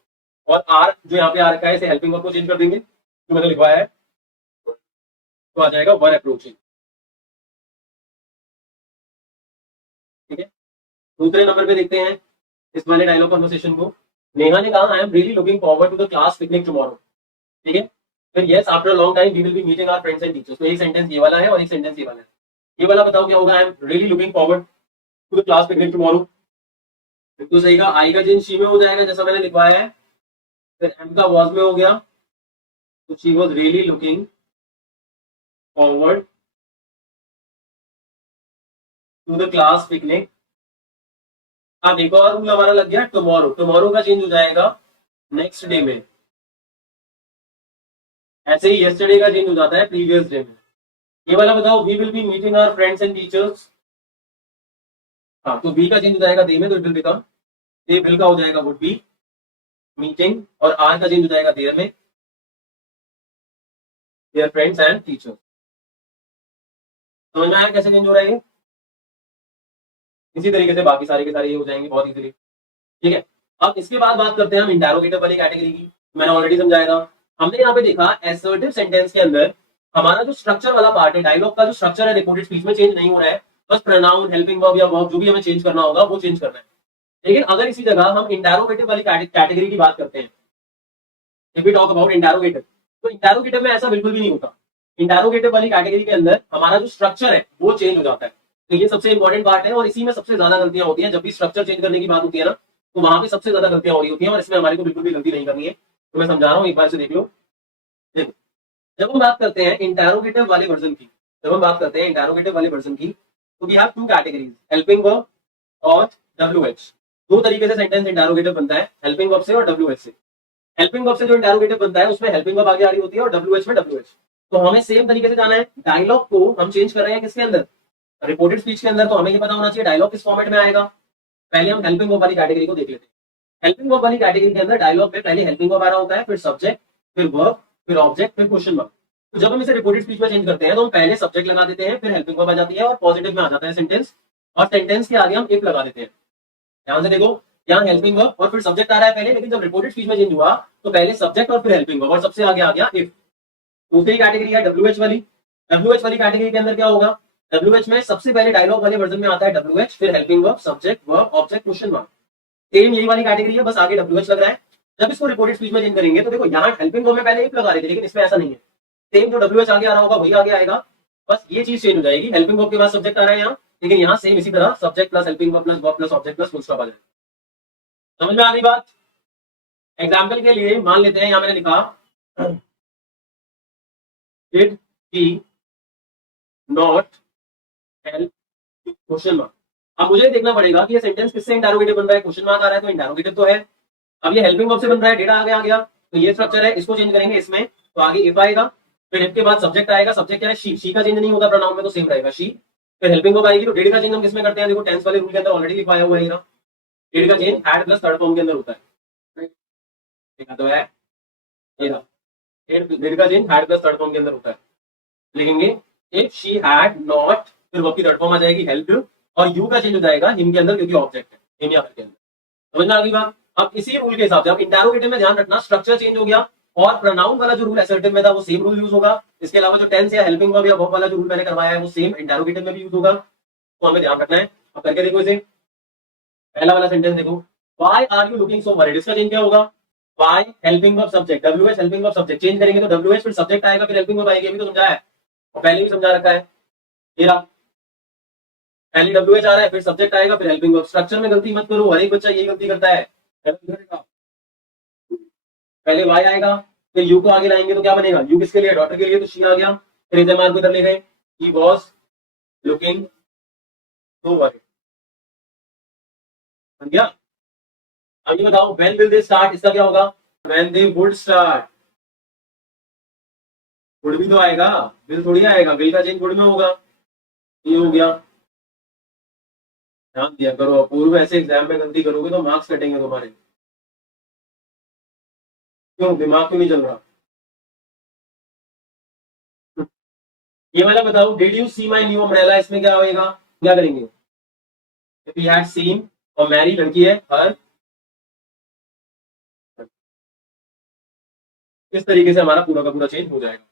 और आर जो यहाँ पे आ रखा है इसे हेल्पिंग वर्ब को चेंज कर देंगे जो मैंने लिखवाया है, तो आ जाएगा वर अप्रोचिंग। ठीक है, दूसरे नंबर पे देखते हैं इस वाले डायलॉग कन्वर्सेशन को। नेहा ने कहा I am really looking forward to the class picnic tomorrow. ठीक है, फिर yes after long time we will be meeting our friends and teachers. तो एक सेंटेंस ये वाला है और एक सेंटेंस ये वाला है। ये वाला बताओ क्या होगा? I am really looking forward to the class picnic tomorrow. तो सही का आई का चेंज शी में हो जाएगा जैसा मैंने लिखवाया है। फिर एम का वॉज में हो गया, तो she was really looking forward to the class picnic. अब एक और रूल हमारा लग गया टुमारो। टुमारो का चेंज हो जाएगा नेक्स्ट डे में। ऐसे ही यस्टरडे का चेंज हो जाता है प्रीवियस डे में। ये वाला बताओ, we will be meeting our friends and teachers. हाँ, तो बी का चेंज हो जाएगा दे में, तो it will become they will का हो जाएगा वुड बी मीटिंग। और आर का चेंज हो जाएगा देयर में, देयर फ्रेंड्स एंड टीचर्स। समझ में आया कैसे चेंज हो रहा है ये? इसी तरीके से बाकी सारे के सारे ये हो जाएंगे बहुत इजीली। ठीक है, अब इसके बाद बात करते हैं हम इंटरोगेटिव वाली कैटेगरी की। मैंने ऑलरेडी समझाया था। हमने यहाँ पे देखा एसर्टिव सेंटेंस के अंदर हमारा जो स्ट्रक्चर वाला पार्ट है, डायलॉग का जो स्ट्रक्चर है रिपोर्टेड स्पीच में चेंज नहीं हो रहा है। बस प्रोनाउन, हेल्पिंग वर्ब या वर्ब जो भी हमें चेंज करना होगा वो चेंज करना है। लेकिन अगर इसी जगह हम इंटरोगेटिव वाली कैटेगरी की बात करते हैं, if we talk about interrogative, तो इंटरोगेटिव में ऐसा बिल्कुल भी नहीं होता। इंटरोगेटिव वाली कैटेगरी के अंदर हमारा जो स्ट्रक्चर है वो चेंज हो जाता है। तो ये सबसे इंपॉर्टेंट पार्ट है और इसी में सबसे ज्यादा गलतियां होती हैं। जब भी स्ट्रक्चर चेंज करने की बात होती है ना, तो वहां पे सबसे ज्यादा गलतियां हो रही होती हैं और इसमें हमारे को बिल्कुल भी गलती नहीं करनी है। तो मैं समझा रहा हूँ, एक बार से देख लो। देखो, जब हम बात करते हैं इंटरोगेटिव वाले वर्जन की, जब हम बात करते हैं इंटरोगेटिव वाले वर्जन की, तो we have two categories, helping verb और WH। दो तरीके से सेंटेंस इंटरोगेटिव बनता है, हेल्पिंग वर्ब से और WH से। हेल्पिंग वर्ब से जो इंटरोगेटिव बनता है उसमें हेल्पिंग वर्ब आगे आ रही होती है और WH में WH। तो हमें सेम तरीके से जाना है। डायलॉग को हम चेंज कर रहे हैं किसके अंदर? रिपोर्टेड स्पीच के अंदर। तो हमें ये पता होना चाहिए डायलॉग किस फॉर्मेट में आएगा। पहले हम हेल्पिंग वर्ब वाली कैटेगरी को देख लेते हैं। हेल्पिंग वर्ब वाली कैटेगरी के अंदर डायलॉग में पहले हेल्पिंग वर्ब आ रहा होता है, फिर सब्जेक्ट, फिर वर्ब, फिर ऑब्जेक्ट, फिर क्वेश्चन वर्ब। तो जब हम इसे रिपोर्टेड स्पीच में चेंज करते हैं तो हम पहले सब्जेक्ट लगा देते हैं, फिर हेल्पिंग वर्ब आ जाती है और पॉजिटिव में आ जाता है सेंटेंस, और सेंटेंस के आगे हम इफ लगा देते हैं। ध्यान से देखो, यहाँ हेल्पिंग वर्ब और फिर सब्जेक्ट आ रहा है पहले, लेकिन जब रिपोर्टेड स्पीच में चेंज हुआ तो पहले सब्जेक्ट और फिर हेल्पिंग वर्ब और सबसे आगे आ गया इफ। दूसरी कैटेगरी है WH वाली। WH वाली कैटेगरी के अंदर क्या होगा, WH में सबसे पहले डायलॉग वाले वर्जन में आता है WH, फिर helping verb, subject, verb, object, question mark. Same यही वाली कैटेगरी है, बस आगे WH लग रहा है। जब इसको रिपोर्टेड स्पीच में चेंज करेंगे तो देखो यहाँ हेल्पिंग वर्ब में पहले इफ लगा रहे थे, लेकिन इसमें ऐसा नहीं है। सेम जो WH आगे आ रहा होगा वही आगे आएगा, बस ये चीज चेंज हो जाएगी। हेल्पिंग वर्ब के बाद सब्जेक्ट आ रहा है यहाँ, लेकिन यहाँ सेम इसी तरह subject plus helping verb plus verb plus object plus full stop आ जाएगा। समझ में आ गई बात? एग्जाम्पल के लिए मान लेते हैं, यहाँ मैंने लिखा did he not help question mark. अब मुझे देखना पड़ेगा कि ये सेंटेंस किससे इंटरोगेटिव बन रहा है, क्वेश्चन मार्क आ रहा है तो इंटरोगेटिव तो है। अब ये हेल्पिंग वर्ब से बन रहा है, डेटा आगे आ गया, तो ये स्ट्रक्चर है, इसको चेंज करेंगे इसमें तो आगे इफ आएगा, फिर इफ के बाद सब्जेक्ट आएगा, सब्जेक्ट क्या है शी का चेंज नहीं होता प्रोनाउन में तो सेम रहेगा शी, फिर हेल्पिंग वर्ब आएगी। तो डेड का चेंज हम किसमें करते हैं, देखो टेंस वाले रूल के अंदर ऑलरेडी लिखवाया हुआ है, डेड का change had plus third form के अंदर होता है, देखा तो है ये रहा, डेड का change had plus third form के अंदर होता है। लिखेंगे इफ शी हैड नॉट, फिर वर्ब की थर्ड फॉर्म आ जाएगी हेल्प, और यू का चेंज हो जाएगा हिम के अंदर क्योंकि ऑब्जेक्ट है, हिम या हर के अंदर। समझ में आ गई बात? अब इसी रूल के हिसाब से, अब इंटरोगेटिव में ध्यान रखना स्ट्रक्चर चेंज हो गया और प्रोनाउन वाला जो रूल असर्टिव में था वो सेम रूल यूज होगा। इसके अलावा जो टेंस या हेल्पिंग वर्ब या वर्ब वाला जो रूल मैंने करवाया है वो सेम इंटरोगेटिव में भी यूज होगा, तो हमें ध्यान रखना है। अब करके देखो इसे, पहला वाला सेंटेंस देखो, why are you looking so worried, इसका चेंज क्या होगा, why helping verb subject, WH helping verb subject, change करेंगे तो WH फिर सब्जेक्ट आएगा फिर हेल्पिंग वर्ब आएगी, अभी तो समझाया है और पहले भी समझा रखा है। ये रहा, पहले WH आ रहा है फिर सब्जेक्ट आएगा फिर हेल्पिंग वर्ब। स्ट्रक्चर में गलती मत करो, हर एक बच्चा यही गलती करता है। पहले वाई आएगा फिर यू को आगे लाएंगे तो क्या बनेगा, यू किसके लिए, डॉटर के लिए, तो शी आ गया, फिर इस को इधर ले गए, he was looking so worried, बन गया। अब ये बताओ व्हेन विल दे स्टार्ट, इसका क्या होगा, when they would start, would भी तो आएगा, विल थोड़ी आएगा, विल का चेंज वुड में होगा, ये हो गया। ध्यान दिया करो, पूर्व ऐसे एग्जाम में गलती करोगे तो मार्क्स कटेंगे तुम्हारे। क्यों, दिमाग क्यों नहीं चल रहा? ये वाला बताओ, did you see my new umbrella, इसमें क्या होएगा, क्या करेंगे, इफ ही हैड सीन, और मैरी लड़की है, हर, इस तरीके से हमारा पूरा का पूरा चेंज हो जाएगा।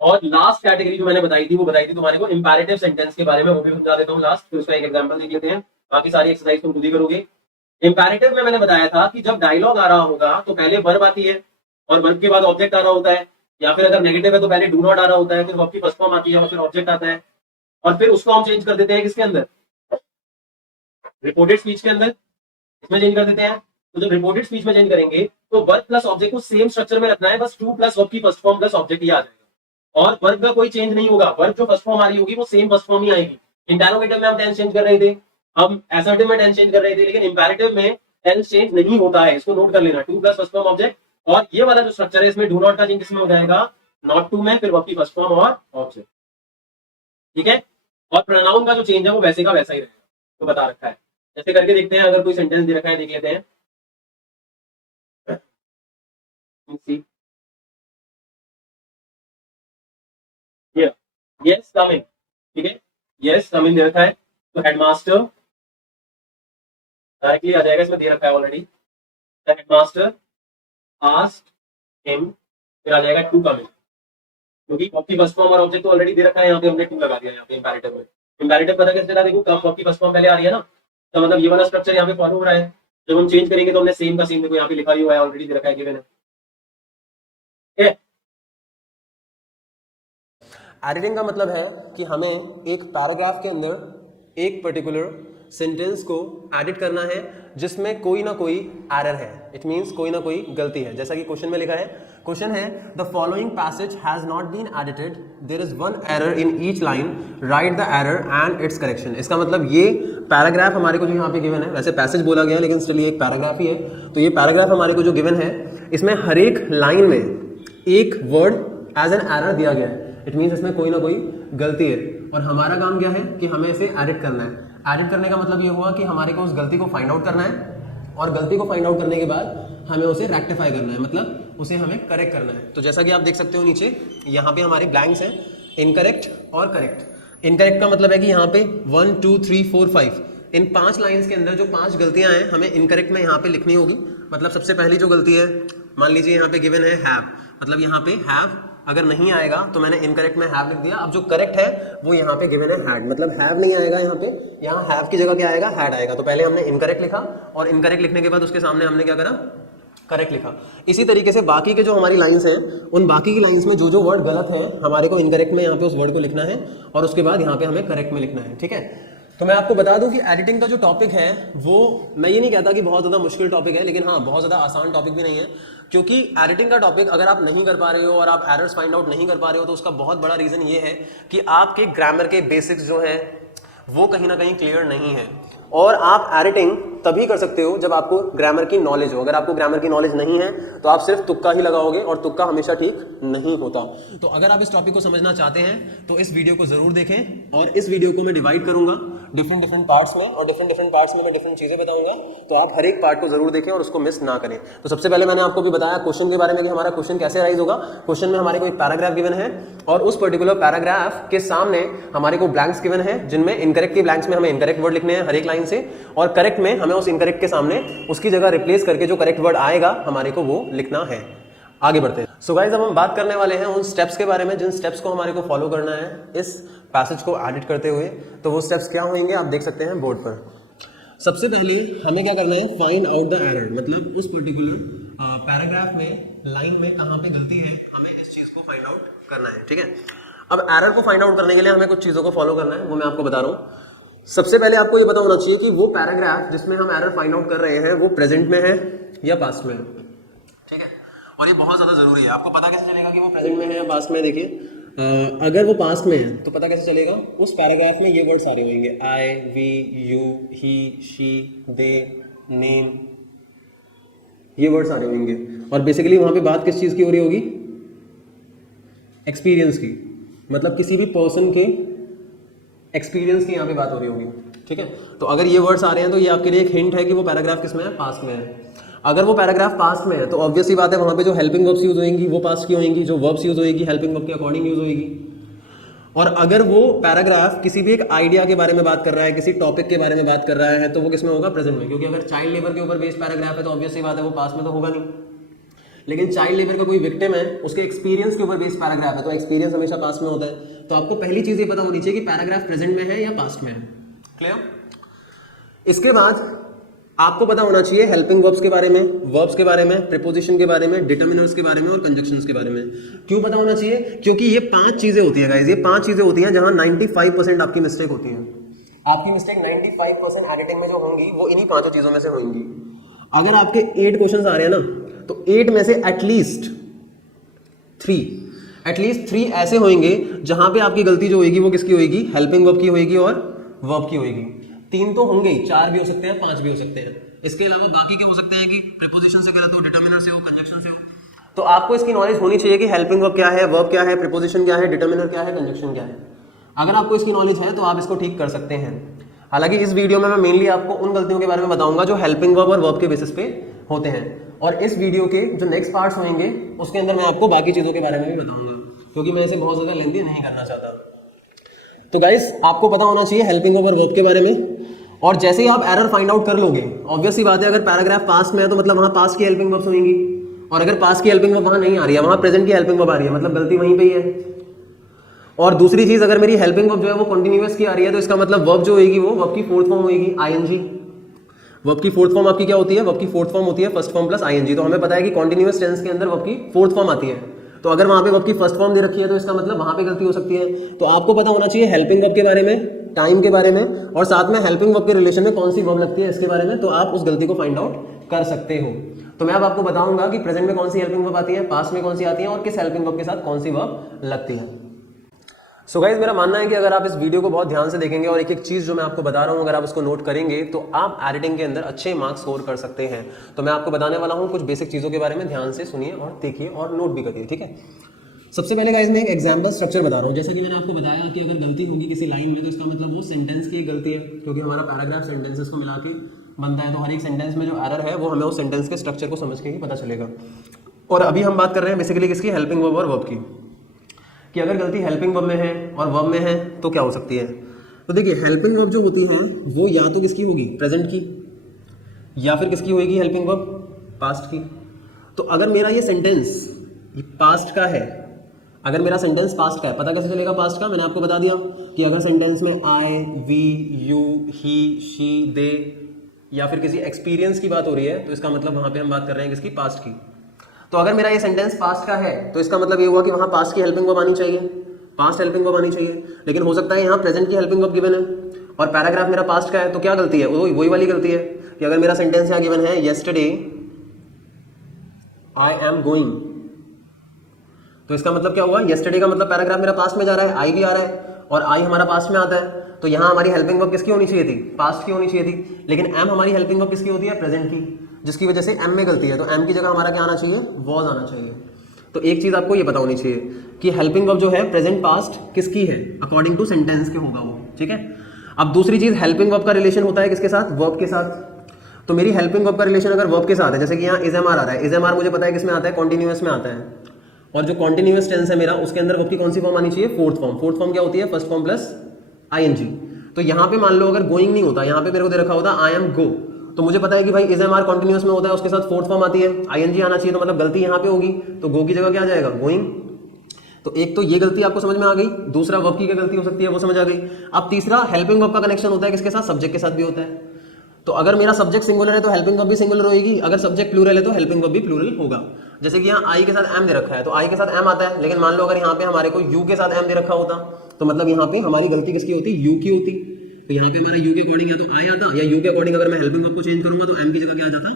और लास्ट कैटेगरी जो मैंने बताई थी वो बताई थी तुम्हारे को इंपैरेटिव सेंटेंस के बारे में, वो भी समझा देता हूँ लास्ट, फिर उसका एक एग्जांपल देख लेते हैं, बाकी सारी एक्सरसाइज तुम खुद ही करोगे। इंपैरेटिव में मैंने बताया था कि जब डायलॉग आ रहा होगा तो पहले वर्ब आती है और वर्ब के बाद ऑब्जेक्ट आ रहा होता है, या फिर अगर नेगेटिव है तो पहले डू नॉट आ रहा होता है, फिर वर्ब की फर्स्ट फॉर्म आती है और फिर ऑब्जेक्ट आता है, और फिर उसको हम चेंज कर देते हैं किसके अंदर, रिपोर्टेड स्पीच के अंदर, इसमें चेंज कर देते हैं। तो जब रिपोर्टेड स्पीच में चेंज करेंगे तो वर्ब प्लस ऑब्जेक्ट को सेम स्ट्रक्चर में रखना है, बस टू प्लस वर्ब की फर्स्ट फॉर्म प्लस ऑब्जेक्ट ही आ जाएगा, और वर्ब का कोई चेंज नहीं होगा, वर्ब जो फर्स्ट फॉर्म आ रही होगी वो सेम फर्स्ट फॉर्म ही आएगी। इंटरोगेटिव में हम टेंस चेंज कर रहे थे, हम असर्टिव में टेंस चेंज कर रहे थे, लेकिन इंपैरेटिव में टेंस चेंज नहीं होता है, इसको नोट कर लेना, two plus first form object, और ये वाला जो स्ट्रक्चर है इसमें डू नॉट का चेंज किसमें हो जाएगा, नॉट टू में, फिर वर्ब की फर्स्ट फॉर्म और ऑब्जेक्ट, ठीक है। और प्रोनाउन का जो चेंज है वो वैसे का वैसा ही रहेगा, तो बता रखा है। जैसे करके देखते हैं, अगर कोई सेंटेंस दे रखा है देख लेते हैं, यस कम इन, ठीक है, यस कम इन दे रखा है, तो हेडमास्टर डायरेक्टली आ जाएगा, इसमें दे रखा है already, the headmaster asked him, फिर आ जाएगा टू कम इन, क्योंकि वर्ब की फर्स्ट फॉर्म और ऑब्जेक्ट तो ऑलरेडी दे रखा है, यहाँ पे हमने टू लगा दिया, यहाँ पे इंपैरेटिव में। इंपैरेटिव पता कैसे चला, देखो वर्ब की फर्स्ट फॉर्म पहले आ रही है ना, तो मतलब ये वाला स्ट्रक्चर यहाँ पे फॉलो हो रहा है, जब हम चेंज करेंगे तो हमने सेम का सेम, देखो यहाँ पे लिखा ही हुआ है, ऑलरेडी दे रखा है गिवन है, ठीक है। एडिटिंग का मतलब है कि हमें एक पैराग्राफ के अंदर एक पर्टिकुलर सेंटेंस को एडिट करना है जिसमें कोई ना कोई एरर है, इट मींस कोई ना कोई गलती है। जैसा कि क्वेश्चन में लिखा है, क्वेश्चन है the following passage has not been edited, there is one error in each line, write the error and its correction. इसका मतलब ये पैराग्राफ हमारे को जो यहाँ पे गिवन है, वैसे पैसेज बोला गया लेकिन स्टिल ये एक पैराग्राफ ही है, तो ये पैराग्राफ हमारे को जो गिवन है इसमें हर एक लाइन में एक वर्ड एज एन एरर दिया गया है, इट मीन्स इसमें कोई ना कोई गलती है, और हमारा काम क्या है कि हमें इसे एडिट करना है। एडिट करने का मतलब ये हुआ कि हमारे को उस गलती को फाइंड आउट करना है, और गलती को फाइंड आउट करने के बाद हमें उसे रेक्टिफाई करना है, मतलब उसे हमें करेक्ट करना है। तो जैसा कि आप देख सकते हो नीचे यहाँ पे हमारे ब्लैंक्स हैं, इनकरेक्ट और करेक्ट। इनकरेक्ट का मतलब है कि यहाँ पे 1 2 3 4 5 इन 5 लाइंस के अंदर जो 5 गलतियां हैं हमें इनकरेक्ट में यहाँ पे लिखनी होगी। मतलब सबसे पहली जो गलती है, मान लीजिए यहाँ पे गिवन है हैव, मतलब यहाँ पे हैव अगर नहीं आएगा तो मैंने इनकरेक्ट में हैव लिख दिया। अब जो करेक्ट है वो यहाँ पे गिवन है हैड, मतलब हैव नहीं आएगा यहाँ पे, यहाँ हैव की जगह क्या आएगा, हैड आएगा। तो पहले हमने इनकरेक्ट लिखा और इनकरेक्ट लिखने के बाद उसके सामने हमने क्या करा, करेक्ट लिखा। इसी तरीके से बाकी के जो हमारी लाइंस हैं उन बाकी की लाइंस में जो जो वर्ड गलत है हमारे को इनकरेक्ट में यहाँ पे उस वर्ड को लिखना है और उसके बाद यहाँ पे हमें करेक्ट में लिखना है, ठीक है। तो मैं आपको बता दूं कि एडिटिंग का जो टॉपिक है वो, मैं ये नहीं कहता कि बहुत ज़्यादा मुश्किल टॉपिक है, लेकिन हाँ बहुत ज़्यादा आसान टॉपिक भी नहीं है। क्योंकि एडिटिंग का टॉपिक अगर आप नहीं कर पा रहे हो और आप एरर्स फाइंड आउट नहीं कर पा रहे हो तो उसका बहुत बड़ा रीज़न ये है कि आपके ग्रामर के बेसिक्स जो है वो कहीं ना कहीं क्लियर नहीं है। और आप एडिटिंग तभी कर सकते हो जब आपको ग्रामर की नॉलेज हो। अगर आपको ग्रामर की नॉलेज नहीं है तो आप सिर्फ तुक्का ही लगाओगे और तुक्का हमेशा ठीक नहीं होता। तो अगर आप इस टॉपिक को समझना चाहते हैं तो इस वीडियो को जरूर देखें, और इस वीडियो को मैं डिवाइड करूंगा डिफरेंट पार्ट्स में, और डिफरेंट पार्ट्स में मैं डिफरेंट चीजें बताऊंगा। तो आप हर एक पार्ट को जरूर देखें और उसको मिस ना करें। तो सबसे पहले मैंने आपको भी बताया क्वेश्चन के बारे में कि हमारा क्वेश्चन कैसे राइज होगा। क्वेश्चन में हमारे को एक पैराग्राफ गिवन है और उस पर्टिकुलर पैराग्राफ के सामने हमारे को ब्लैंक्स गिवन है, जिनमें इनकरेक्ट के ब्लैंक्स में हमें इनकरेक्ट वर्ड लिखने हैं हर एक लाइन से, और करेक्ट में हमें उस इनकरेक्ट के सामने उसकी जगह रिप्लेस करके जो करेक्ट वर्ड आएगा हमारे को वो लिखना है। आगे बढ़ते हैं। सो गाइस, अब हम बात करने वाले हैं उन स्टेप्स के बारे में जिन स्टेप्स को हमारे को फॉलो करना है इस पैसेज को एडिट करते हुए। तो वो स्टेप्स क्या होंगे आप देख सकते हैं बोर्ड पर। सबसे पहले हमें क्या करना है, फाइंड आउट द एरर, मतलब उस पर्टिकुलर पैराग्राफ में लाइन में कहाँ पे गलती है हमें इस चीज को फाइंड आउट करना है, ठीक है। अब एरर को फाइंड आउट करने के लिए हमें कुछ चीजों को फॉलो करना है, वो मैं आपको बता रहा हूँ। सबसे पहले आपको ये पता होना चाहिए कि वो पैराग्राफ जिसमें हम एरर फाइंड आउट कर रहे हैं वो प्रेजेंट में है या पास्ट में है, ठीक है। और ये बहुत ज़्यादा जरूरी है। आपको पता कैसे चलेगा कि वो प्रेजेंट में है या पास्ट में है? देखिए, अगर वो पास्ट में है तो पता कैसे चलेगा, उस पैराग्राफ में ये वर्ड सारे होंगे, I, we, you, he, she, they, name, ये वर्ड सारे होंगे। और बेसिकली वहां पे बात किस चीज़ की हो रही होगी, एक्सपीरियंस की, मतलब किसी भी पर्सन के एक्सपीरियंस की यहाँ पे बात हो रही होगी, ठीक है। तो अगर ये वर्ड्स आ रहे हैं तो ये आपके लिए एक हिंट है कि वो पैराग्राफ किस में है, पास्ट में है। अगर वो पैराग्राफ पास्ट में है तो ऑब्वियसली बात है वहाँ पे जो हेल्पिंग वर्ब्स यूज होंगी वो पास्ट की होंगी, जो वर्ब्स यूज होगी हेल्पिंग वर्ब के अकॉर्डिंग यूज होगी। और अगर वो पैराग्राफ किसी भी एक आइडिया के बारे में बात कर रहा है, किसी टॉपिक के बारे में बात कर रहा है, तो वो किस में होगा, प्रेजेंट में। क्योंकि अगर चाइल्ड लेबर के ऊपर बेस्ड पैराग्राफ है तो ऑब्वियसली बात है वो पास्ट में तो होगा नहीं। लेकिन चाइल्ड लेबर का कोई विक्टिम है, उसके एक्सपीरियंस के ऊपर बेस्ड पैराग्राफ है, तो एक्सपीरियंस हमेशा पास्ट में होता है। तो आपको पहली चीज ये पता होनी चाहिए कि पैराग्राफ प्रेजेंट में है या पास्ट में है। क्लियर? इसके बाद आपको पता होना चाहिए हेल्पिंग वर्ब्स के बारे में, वर्ब्स के बारे में, प्रीपोजिशन के बारे में, डिटर्मिनर्स के बारे में और कंजक्शंस के बारे में। क्यों पता होना चाहिए? क्योंकि ये 5 चीजें होती हैं गाइस, ये 5 चीजें होती हैं जहां 95% आपकी मिस्टेक होती है। आपकी मिस्टेक 95% एडिटिंग में जो होंगी वो इन्हीं 5 चीजों में से होंगी। अगर आपके 8 क्वेश्चंस आ रहे हैं ना, तो 8 में से एटलीस्ट 3 ऐसे होंगे जहां पे आपकी गलती जो होगी वो किसकी होगी, हेल्पिंग वर्ब की होगी और वर्ब की होगी। 3 तो होंगे, 4 भी हो सकते हैं, 5 भी हो सकते हैं। इसके अलावा बाकी क्या हो सकते हैं कि प्रीपोजिशन से गलत हो, डिटर्मिनर से हो, कंजक्शन से हो। तो आपको इसकी नॉलेज होनी चाहिए कि हेल्पिंग वर्ब क्या है, वर्ब क्या है, प्रीपोजिशन क्या है, डिटर्मिनर क्या है, कंजक्शन क्या है। अगर आपको इसकी नॉलेज है तो आप इसको ठीक कर सकते हैं। हालांकि इस वीडियो में मैं मेनली आपको उन गलतियों के बारे में बताऊंगा जो हेल्पिंग वर्ब और वर्ब के बेसिस पे होते हैं, और इस वीडियो के जो नेक्स्ट पार्ट्स होंगे उसके अंदर मैं आपको बाकी चीज़ों के बारे में भी बताऊंगा, क्योंकि मैं इसे बहुत ज़्यादा लेंथी नहीं करना चाहता। तो गाइस, आपको पता होना चाहिए हेल्पिंग वर्ब और वर्ब के बारे में। और जैसे ही आप एरर फाइंड आउट कर लोगे, ऑब्वियसली बात है अगर पैराग्राफ पास्ट में है तो मतलब वहाँ पास्ट की हेल्पिंग वर्ब्स होंगी, और अगर पास्ट की हेल्पिंग वर्ब वहाँ नहीं आ रही है, वहाँ प्रेजेंट की हेल्पिंग वर्ब आ रही है, मतलब गलती वहीं पे ही है। और दूसरी चीज, अगर मेरी हेल्पिंग वर्ब जो है वो कंटिन्यूअस की आ रही है तो इसका मतलब वर्ब जो होगी वो वर्ब की फोर्थ फॉर्म होगी, आईएनजी। वर्ब की फोर्थ फॉर्म आपकी क्या होती है, वर्ब की फोर्थ फॉर्म होती है फर्स्ट फॉर्म प्लस आईएनजी। तो हमें पता है कि कॉन्टिन्यूअस टेंस के अंदर वर्ब की फोर्थ फॉर्म आती है, तो अगर वहां पे वर्ब की फर्स्ट फॉर्म दे रखी है तो इसका मतलब वहां पे गलती हो सकती है। तो आपको पता होना चाहिए हेल्पिंग वर्ब के बारे में, टाइम के बारे में, और साथ में हेल्पिंग वर्ब के रिलेशन में कौन सी वर्ब लगती है इसके बारे में, तो आप उस गलती को फाइंड आउट कर सकते हो। तो मैं अब आपको बताऊंगा कि प्रेजेंट में कौन सी हेल्पिंग वर्ब आती है, पास्ट में कौन सी आती है, और किस हेल्पिंग वर्ब के साथ कौन सी वर्ब लगती है। सो गाइज, मेरा मानना है कि अगर आप इस वीडियो को बहुत ध्यान से देखेंगे और एक एक चीज़ जो मैं आपको बता रहा हूँ अगर आप उसको नोट करेंगे तो आप एडिटिंग के अंदर अच्छे मार्क्स स्कोर कर सकते हैं। तो मैं आपको बताने वाला हूँ कुछ बेसिक चीज़ों के बारे में, ध्यान से सुनिए और देखिए और नोट भी करिए, ठीक है। सबसे पहले गाइज मैं एक एग्जाम्पल स्ट्रक्चर बता रहा हूँ। जैसा कि मैंने आपको बताया कि अगर गलती होगी किसी लाइन में तो इसका मतलब वो सेंटेंस की गलती है, क्योंकि हमारा पैराग्राफ सेंटेंसेस को मिला के बनता है, तो हर एक सेंटेंस में जो एरर है वो हमें उस सेंटेंस के स्ट्रक्चर को समझ के ही पता चलेगा। और अभी हम बात कर रहे हैं बेसिकली किसकी, हेल्पिंग वर्ब और वर्ब की, कि अगर गलती हेल्पिंग वर्ब में है और वर्ब में है तो क्या हो सकती है। तो देखिए हेल्पिंग वर्ब जो होती है वो या तो किसकी होगी, प्रेजेंट की, या फिर किसकी होगी हेल्पिंग वर्ब, पास्ट की। तो अगर मेरा ये सेंटेंस पास्ट का है, अगर मेरा सेंटेंस पास्ट का है, पता कैसे चलेगा पास्ट का, मैंने आपको बता दिया कि अगर सेंटेंस में I, we, you, he, she, दे या फिर किसी एक्सपीरियंस की बात हो रही है तो इसका मतलब वहां पे हम बात कर रहे हैं किसकी, पास्ट की। तो अगर मेरा ये सेंटेंस पास्ट का है तो इसका मतलब ये हुआ कि वहां पास्ट की हेल्पिंग वर्ब आनी चाहिए, पास्ट हेल्पिंग वर्ब आनी चाहिए। लेकिन हो सकता है यहाँ प्रेजेंट की हेल्पिंग वर्ब गिवन है और पैराग्राफ मेरा पास्ट का है, तो क्या गलती है, वही वाली गलती है कि अगर मेरा सेंटेंस यहाँ गिवन है येस्टरडे आई एम गोइंग, तो इसका मतलब क्या हुआ, येस्टरडे का मतलब पैराग्राफ मेरा पास्ट में जा रहा है, आई भी आ रहा है और आई हमारा पास्ट में आता है, तो यहाँ हमारी हेल्पिंग वर्ब किसकी होनी चाहिए थी, पास्ट की होनी चाहिए थी। लेकिन एम हमारी हेल्पिंग वर्ब किसकी होती है, प्रेजेंट की, जिसकी वजह से एम में गलती है, तो एम की जगह हमारा क्या आना चाहिए, वॉज आना चाहिए। तो एक चीज आपको ये पता होनी चाहिए कि हेल्पिंग वर्ब जो है प्रेजेंट पास्ट किसकी है, अकॉर्डिंग टू सेंटेंस के होगा वो, ठीक है। अब दूसरी चीज, हेल्पिंग वर्ब का रिलेशन होता है किसके साथ, वर्ब के साथ। तो मेरी हेल्पिंग वर्ब का रिलेशन अगर वर्ब के साथ है, जैसे कि यहाँ इज एम आर आ रहा है, इज एम आर मुझे पता है किसमें आता है, कॉन्टिन्यूअस में आता है, और जो कॉन्टिन्यूअस टेंस है मेरा उसके अंदर वर्ब की कौन सी फॉर्म आनी चाहिए, फोर्थ फॉर्म। फोर्थ फॉर्म क्या होती है, फर्स्ट फॉर्म प्लस आईएनजी। तो यहाँ पे मान लो अगर गोइंग नहीं होता, यहाँ पे मेरे को दे रखा होता आई एम गो, तो मुझे पता है कि भाई इज एम आर कॉन्टिन्यूअस में होता है, उसके साथ फोर्थ फॉर्म आती है, आईएनजी आना चाहिए, तो मतलब गलती यहाँ पे होगी, तो गो की जगह क्या आ जाएगा, गोइंग। तो एक तो ये गलती आपको समझ में आ गई, दूसरा वर्ब की क्या गलती हो सकती है वो समझ आ गई। अब तीसरा, हेल्पिंग वर्ब का कनेक्शन होता है किसके साथ, सब्जेक्ट के साथ भी होता है। तो अगर मेरा सब्जेक्ट सिंगुलर है तो हेल्पिंग वर्ब भी सिंगुलर होगी, अगर सब्जेक्ट प्लूरल है तो हेल्पिंग वर्ब भी प्लूरल होगा। जैसे कि यहाँ आई के साथ एम दे रखा है तो आई के साथ एम आता है, लेकिन मान लो अगर यहाँ पे हमारे को यू के साथ एम दे रखा होता तो मतलब यहाँ पे हमारी गलती किसकी होती, यू की होती। तो यहाँ पे हमारा यू के अकॉर्डिंग या तो आई आता, या यू के अकॉर्डिंग अगर मैं हेल्पिंग वर्ब को चेंज करूंगा तो एम की जगह क्या आ जाता,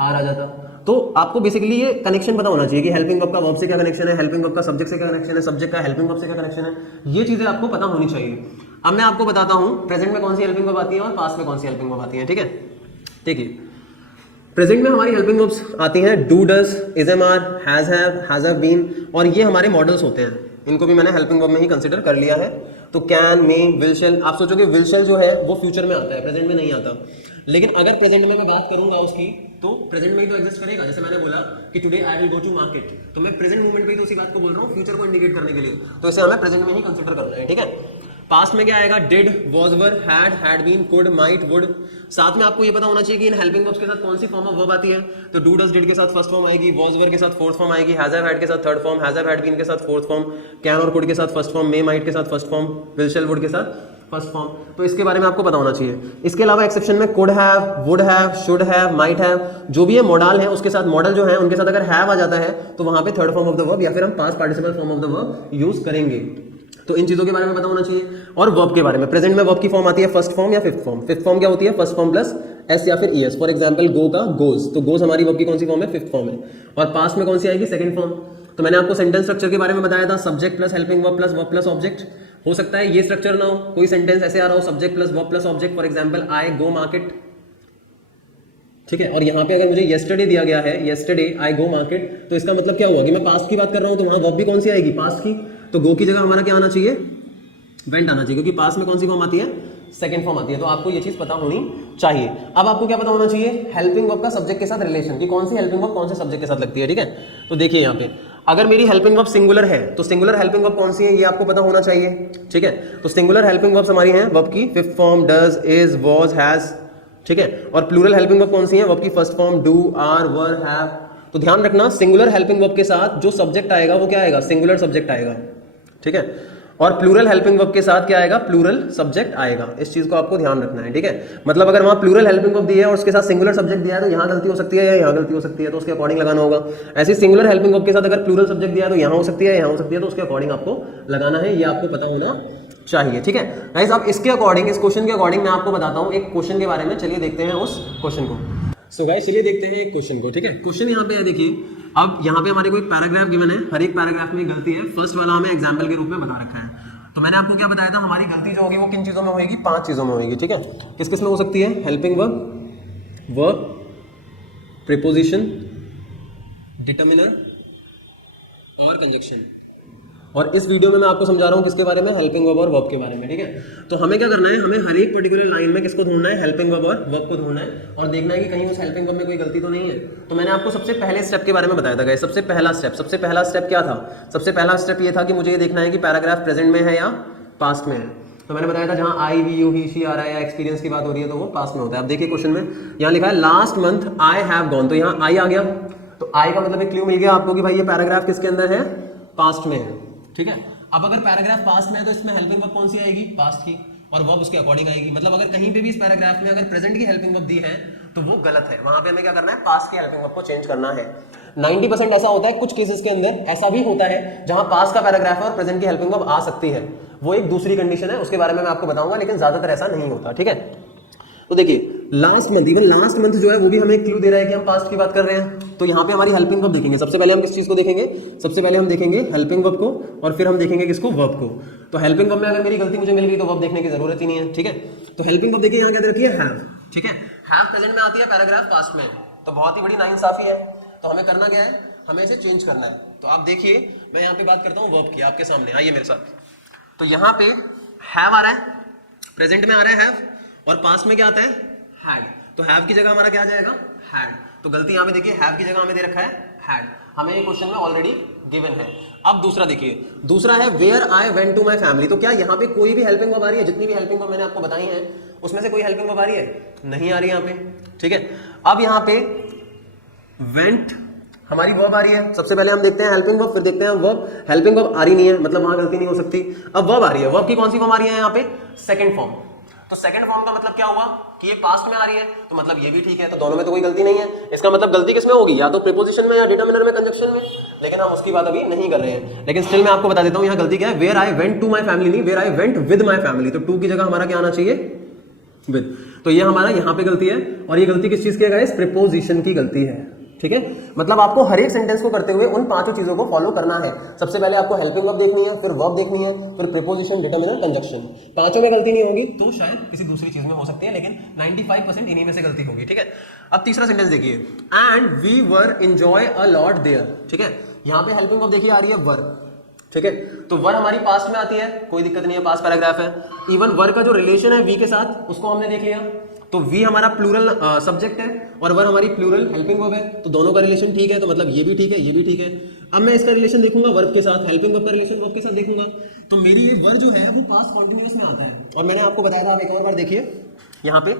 आर आ जाता। तो आपको बेसिकली ये कनेक्शन पता होना चाहिए कि हेल्पिंग वर्ब का वर्ब से क्या कनेक्शन है, हेल्पिंग वर्ब का सब्जेक्ट से क्या कनेक्शन है, सब्जेक्ट का हेल्पिंग वर्ब से क्या कनेक्शन है, ये चीजें आपको पता होनी चाहिए। अब मैं आपको बताता हूँ प्रेजेंट में कौन सी हेल्पिंग वर्ब आती है और पास्ट में कौन सी हेल्पिंग वर्ब आती है, ठीक है। देखिए प्रेजेंट में हमारी हेल्पिंग वर्ब्स आती हैं do, does, is am are, has have been, और ये हमारे मॉडल्स होते हैं, इनको भी मैंने हेल्पिंग वर्ब में ही कंसिडर कर लिया है। तो कैन, मे, विल, शैल, आप सोचोगे विल शैल जो है वो फ्यूचर में आता है, प्रेजेंट में नहीं आता। लेकिन अगर प्रेजेंट में मैं बात करूंगा उसकी तो प्रेजेंट में ही तो एग्जिस्ट करेगा। जैसे मैंने बोला कि today I will go to market, तो मैं प्रेजेंट मूवमेंट पे ही तो उसी बात को बोल रहा हूँ, फ्यूचर को इंडिकेट करने के लिए, तो इसे हमें प्रेजेंट में ही कंसिडर करना है, ठीक है। पास्ट में क्या आएगा, did, was, were, had been, could, might, would. साथ में आपको ये पता होना चाहिए कि इन हेल्पिंग वर्ब्स के साथ कौन सी फॉर्म ऑफ वर्ब आती है। तो डू, डज, डिड के साथ फर्स्ट फॉर्म आएगी, वॉज, वर के साथ फोर्थ फॉर्म आएगी, हैज हैव हैड के साथ third form, has have had been के साथ फोर्थ फॉर्म, कैन और कुड के साथ फर्स्ट फॉर्म, मे, माइट के साथ first form, will, shall, would के साथ फर्स्ट फॉर्म। तो इसके बारे में आपको पता होना चाहिए। इसके अलावा एक्सेप्शन में could have, would have, should have, might have, जो भी ये मॉडल है उसके साथ, मॉडल जो है उनके साथ अगर हैव आ जाता है तो वहां पे third form of the verb या फिर हम past participle form of the verb use करेंगे। तो इन चीजों के बारे में पता होना चाहिए। और वर्ब के बारे में, प्रेजेंट में वर्ब की फॉर्म आती है फर्स्ट फॉर्म या फिफ्थ फॉर्म। फिफ्थ फॉर्म क्या होती है, फर्स्ट फॉर्म प्लस एस या फिर ईएस। फॉर एग्जांपल गो का गोज, तो गोज हमारी वर्ब की कौन सी फॉर्म है, फिफ्थ फॉर्म है। और पास्ट में कौन सी आएगी, सेकंड फॉर्म। तो मैंने आपको सेंटेंस स्ट्रक्चर के बारे में बताया था, subject plus helping verb plus object. हो सकता है ये स्ट्रक्चर ना हो, कोई सेंटेंस ऐसे आ रहा हो subject plus verb plus object, for example I go market, ठीक है। और यहाँ पे अगर मुझे येस्टरडे दिया गया है, येस्टरडे आई गो मार्केट, तो इसका मतलब क्या हुआ कि मैं पास्ट की बात कर रहा हूँ, तो वहां वर्ब भी कौन सी आएगी, पास्ट की। तो गो की जगह हमारा क्या आना चाहिए, वेंट आना चाहिए, क्योंकि पास्ट में कौन सी फॉर्म आती है, सेकंड फॉर्म आती है। तो आपको ये चीज पता होनी चाहिए। अब आपको क्या पता होना चाहिए, हेल्पिंग वर्ब का सब्जेक्ट के साथ रिलेशन, कि कौन सी हेल्पिंग वर्ब कौन से सब्जेक्ट के साथ लगती है, ठीक है। तो देखिए यहाँ पे अगर मेरी हेल्पिंग वर्ब सिंगुलर है तो सिंगुलर हेल्पिंग वर्ब कौन सी है ये आपको पता होना चाहिए, ठीक है। तो सिंगुलर हेल्पिंग वर्ब्स हमारी हैं वर्ब की fifth form, does, is, was, has, ठीक है। और प्लूरल हेल्पिंग वर्ब कौन सी है, वर्ब की first form, do, are, were, have. तो ध्यान रखना सिंगुलर हेल्पिंग वर्ब के साथ जो सब्जेक्ट आएगा वो क्या आएगा, सिंगुलर सब्जेक्ट आएगा, ठीक है। और प्लूरल हेल्पिंग वर्ब के साथ क्या आएगा, प्लूरल सब्जेक्ट आएगा। इस चीज को आपको ध्यान रखना है, ठीक है। मतलब अगर वहां प्लूरल हेल्पिंग वर्ब दी है और उसके साथ सिंगुलर सब्जेक्ट दिया है तो यहाँ गलती हो सकती है या यहाँ गलती हो सकती है, तो उसके अकॉर्डिंग लगाना होगा। ऐसे सिंगुलर हेल्पिंग वर्ब के साथ अगर प्लूरल सब्जेक्ट दिया है तो यहाँ हो सकती है, यहाँ हो सकती है, तो उसके अकॉर्डिंग आपको लगाना है, ये आपको पता होना चाहिए, ठीक है गाइस। अब इसके अकॉर्डिंग, इस क्वेश्चन के अकॉर्डिंग मैं आपको बताता हूँ एक क्वेश्चन के बारे में। चलिए देखते हैं उस क्वेश्चन को। सो गाइस चलिए देखते हैं एक क्वेश्चन को, ठीक है। क्वेश्चन यहाँ पे है, देखिए अब यहाँ पे हमारे को एक पैराग्राफ गिवन है, हर एक पैराग्राफ में गलती है। फर्स्ट वाला हमें एग्जाम्पल के रूप में बता रखा है। तो मैंने आपको क्या बताया था, हमारी गलती जो होगी वो किन चीजों में होगी, 5 चीजों में होगी, ठीक है। किस किस में हो सकती है, helping verb, verb, preposition, determiner और कंजक्शन। और इस वीडियो में मैं आपको समझा रहा हूँ किसके बारे में, हेल्पिंग वर्ब और वर्ब के बारे में, ठीक है। तो हमें क्या करना है, हमें हर एक पर्टिकुलर लाइन में किसको ढूंढना है, हेल्पिंग वर्ब और वर्ब को ढूंढना है और देखना है कि कहीं उस हेल्पिंग वर्ब में कोई गलती तो नहीं है। तो मैंने आपको सबसे पहले स्टेप के बारे में बताया था गाइस। सबसे पहला स्टेप क्या था, सबसे पहला स्टेप ये था कि मुझे ये देखना है कि पैराग्राफ प्रेजेंट में है या पास्ट में है। तो मैंने बताया था जहां आई, वी, यू, ही, शी आ रहा है या एक्सपीरियंस की बात हो रही है तो वो पास्ट में होता है। अब देखिए क्वेश्चन में यहाँ लिखा है last month I have gone, तो यहाँ आई आ गया, तो आई का मतलब एक क्लू मिल गया आपको कि भाई ये पैराग्राफ किसके अंदर है, पास्ट में है, ठीक है। अब अगर पैराग्राफ पास्ट में है तो इसमें हेल्पिंग वर्ब कौन सी आएगी, पास्ट की, और वर्ब उसके अकॉर्डिंग आएगी। मतलब अगर कहीं पे भी इस पैराग्राफ में अगर प्रेजेंट की हेल्पिंग वर्ब दी है तो वो गलत है, वहां पे हमें क्या करना है, पास्ट की हेल्पिंग वर्ब को चेंज करना है। 90% ऐसा होता है, कुछ केसेस के अंदर ऐसा भी होता है जहां पास्ट का पैराग्राफ है और प्रेजेंट की हेल्पिंग वर्ब आ सकती है, वो एक दूसरी कंडीशन है, उसके बारे में मैं आपको बताऊंगा, लेकिन ज्यादातर ऐसा नहीं होता, ठीक है। तो देखिए last month, even last month जो है वो भी हमें क्लू दे रहा है कि हम पास्ट की बात कर रहे हैं। तो यहाँ पे हमारी हेल्पिंग वर्ब देखेंगे, सबसे पहले हम किस चीज को देखेंगे, सबसे पहले हम देखेंगे हेल्पिंग वर्ब को और फिर हम देखेंगे किसको, वर्ब को। तो हेल्पिंग वर्ब में अगर मेरी गलती मुझे मिल गई तो वर्ब देखने की जरूरत ही नहीं है, ठीक है। तो हेल्पिंग वर्ब देखिए यहाँ क्या दे रखी है, हैव, ठीक है। हैव प्रेजेंट में आती है, पैराग्राफ पास्ट में, तो बहुत ही बड़ी नाइंसाफी है। तो हमें करना क्या है, हमें इसे चेंज करना है। तो आप देखिए मैं यहाँ पे बात करता हूँ वर्ब की, आपके सामने आइए मेरे साथ। तो यहाँ पे हैव आ रहा है, प्रेजेंट में आ रहा है हैव, और पास्ट में क्या आता है, हैड। तो हैव की जगह हमारा क्या आ जाएगा, हैड। तो गलती यहाँ पे देखिए, हैव की जगह हमें दे रखा है हैड, हमें ये क्वेश्चन में ऑलरेडी गिवन है। अब दूसरा देखिए, दूसरा है where I went to my family. तो क्या यहाँ पे कोई भी हेल्पिंग वर्ब आ रही है, जितनी भी हेल्पिंग वर्ब मैंने आपको बताई है उसमें से कोई हेल्पिंग वर्ब आ रही है, नहीं आ रही यहाँ पे, ठीक है। अब यहाँ पे वेंट हमारी वर्ब आ रही है, सबसे पहले हम देखते हैं हेल्पिंग वर्ब, फिर देखते हैं वर्ब। हेल्पिंग वर्ब आ रही नहीं है, मतलब वहां गलती नहीं हो सकती। अब वर्ब आ रही है, वर्ब की कौन सी फॉर्म आ रही है यहाँ पे, सेकंड फॉर्म। तो सेकंड फॉर्म का मतलब क्या हुआ कि ये पास्ट में आ रही है, तो मतलब ये भी ठीक है, तो दोनों में तो कोई गलती नहीं है। इसका मतलब गलती किसमें होगी, या तो प्रीपोजिशन में या डिटरमिनर में, कंजक्शन में, लेकिन हम उसकी बात अभी नहीं कर रहे हैं। लेकिन स्टिल मैं आपको बता देता हूँ यहाँ गलती क्या है, where I went to my family नहीं, where I went with my family. तो टू की जगह हमारा क्या आना चाहिए, विद। तो ये हमारा यहाँ पे गलती है, और ये गलती किस चीज की है गाइस, प्रीपोजिशन की गलती है, ठीक है। मतलब आपको हर एक सेंटेंस को करते हुए उन पांचों चीजों को फॉलो करना है। सबसे पहले आपको हेल्पिंग वर्ब देखनी है, फिर वर्ब देखनी है, फिर प्रीपोजिशन, डिटरमिनर, कंजक्शन। पांचों में गलती नहीं होगी तो शायद किसी दूसरी चीज में हो सकती है, लेकिन 95% इन्हीं में से गलती होगी, ठीक है। अब तीसरा सेंटेंस देखिए, and we were enjoy a lot there, ठीक है। यहाँ पे हेल्पिंग वर्ब देखिए आ रही है वर, ठीक है। तो वर हमारी पास्ट में आती है, कोई दिक्कत नहीं है, पास्ट पैराग्राफ है। इवन वर का जो रिलेशन है वी के साथ उसको हमने देख लिया, तो वी हमारा प्लूरल सब्जेक्ट है और वर हमारी प्लूरल हेल्पिंग वर्ब है, तो दोनों का रिलेशन ठीक है, तो मतलब ये भी ठीक है, ये भी ठीक है। अब मैं इसका रिलेशन देखूंगा वर्ब के साथ, हेल्पिंग वर्ब का रिलेशन वर्ब के साथ देखूंगा, तो मेरी ये वर जो है वो पास्ट कॉन्टिन्यूअस में आता है। और मैंने आपको बताया था, आप एक और बार देखिए यहाँ पे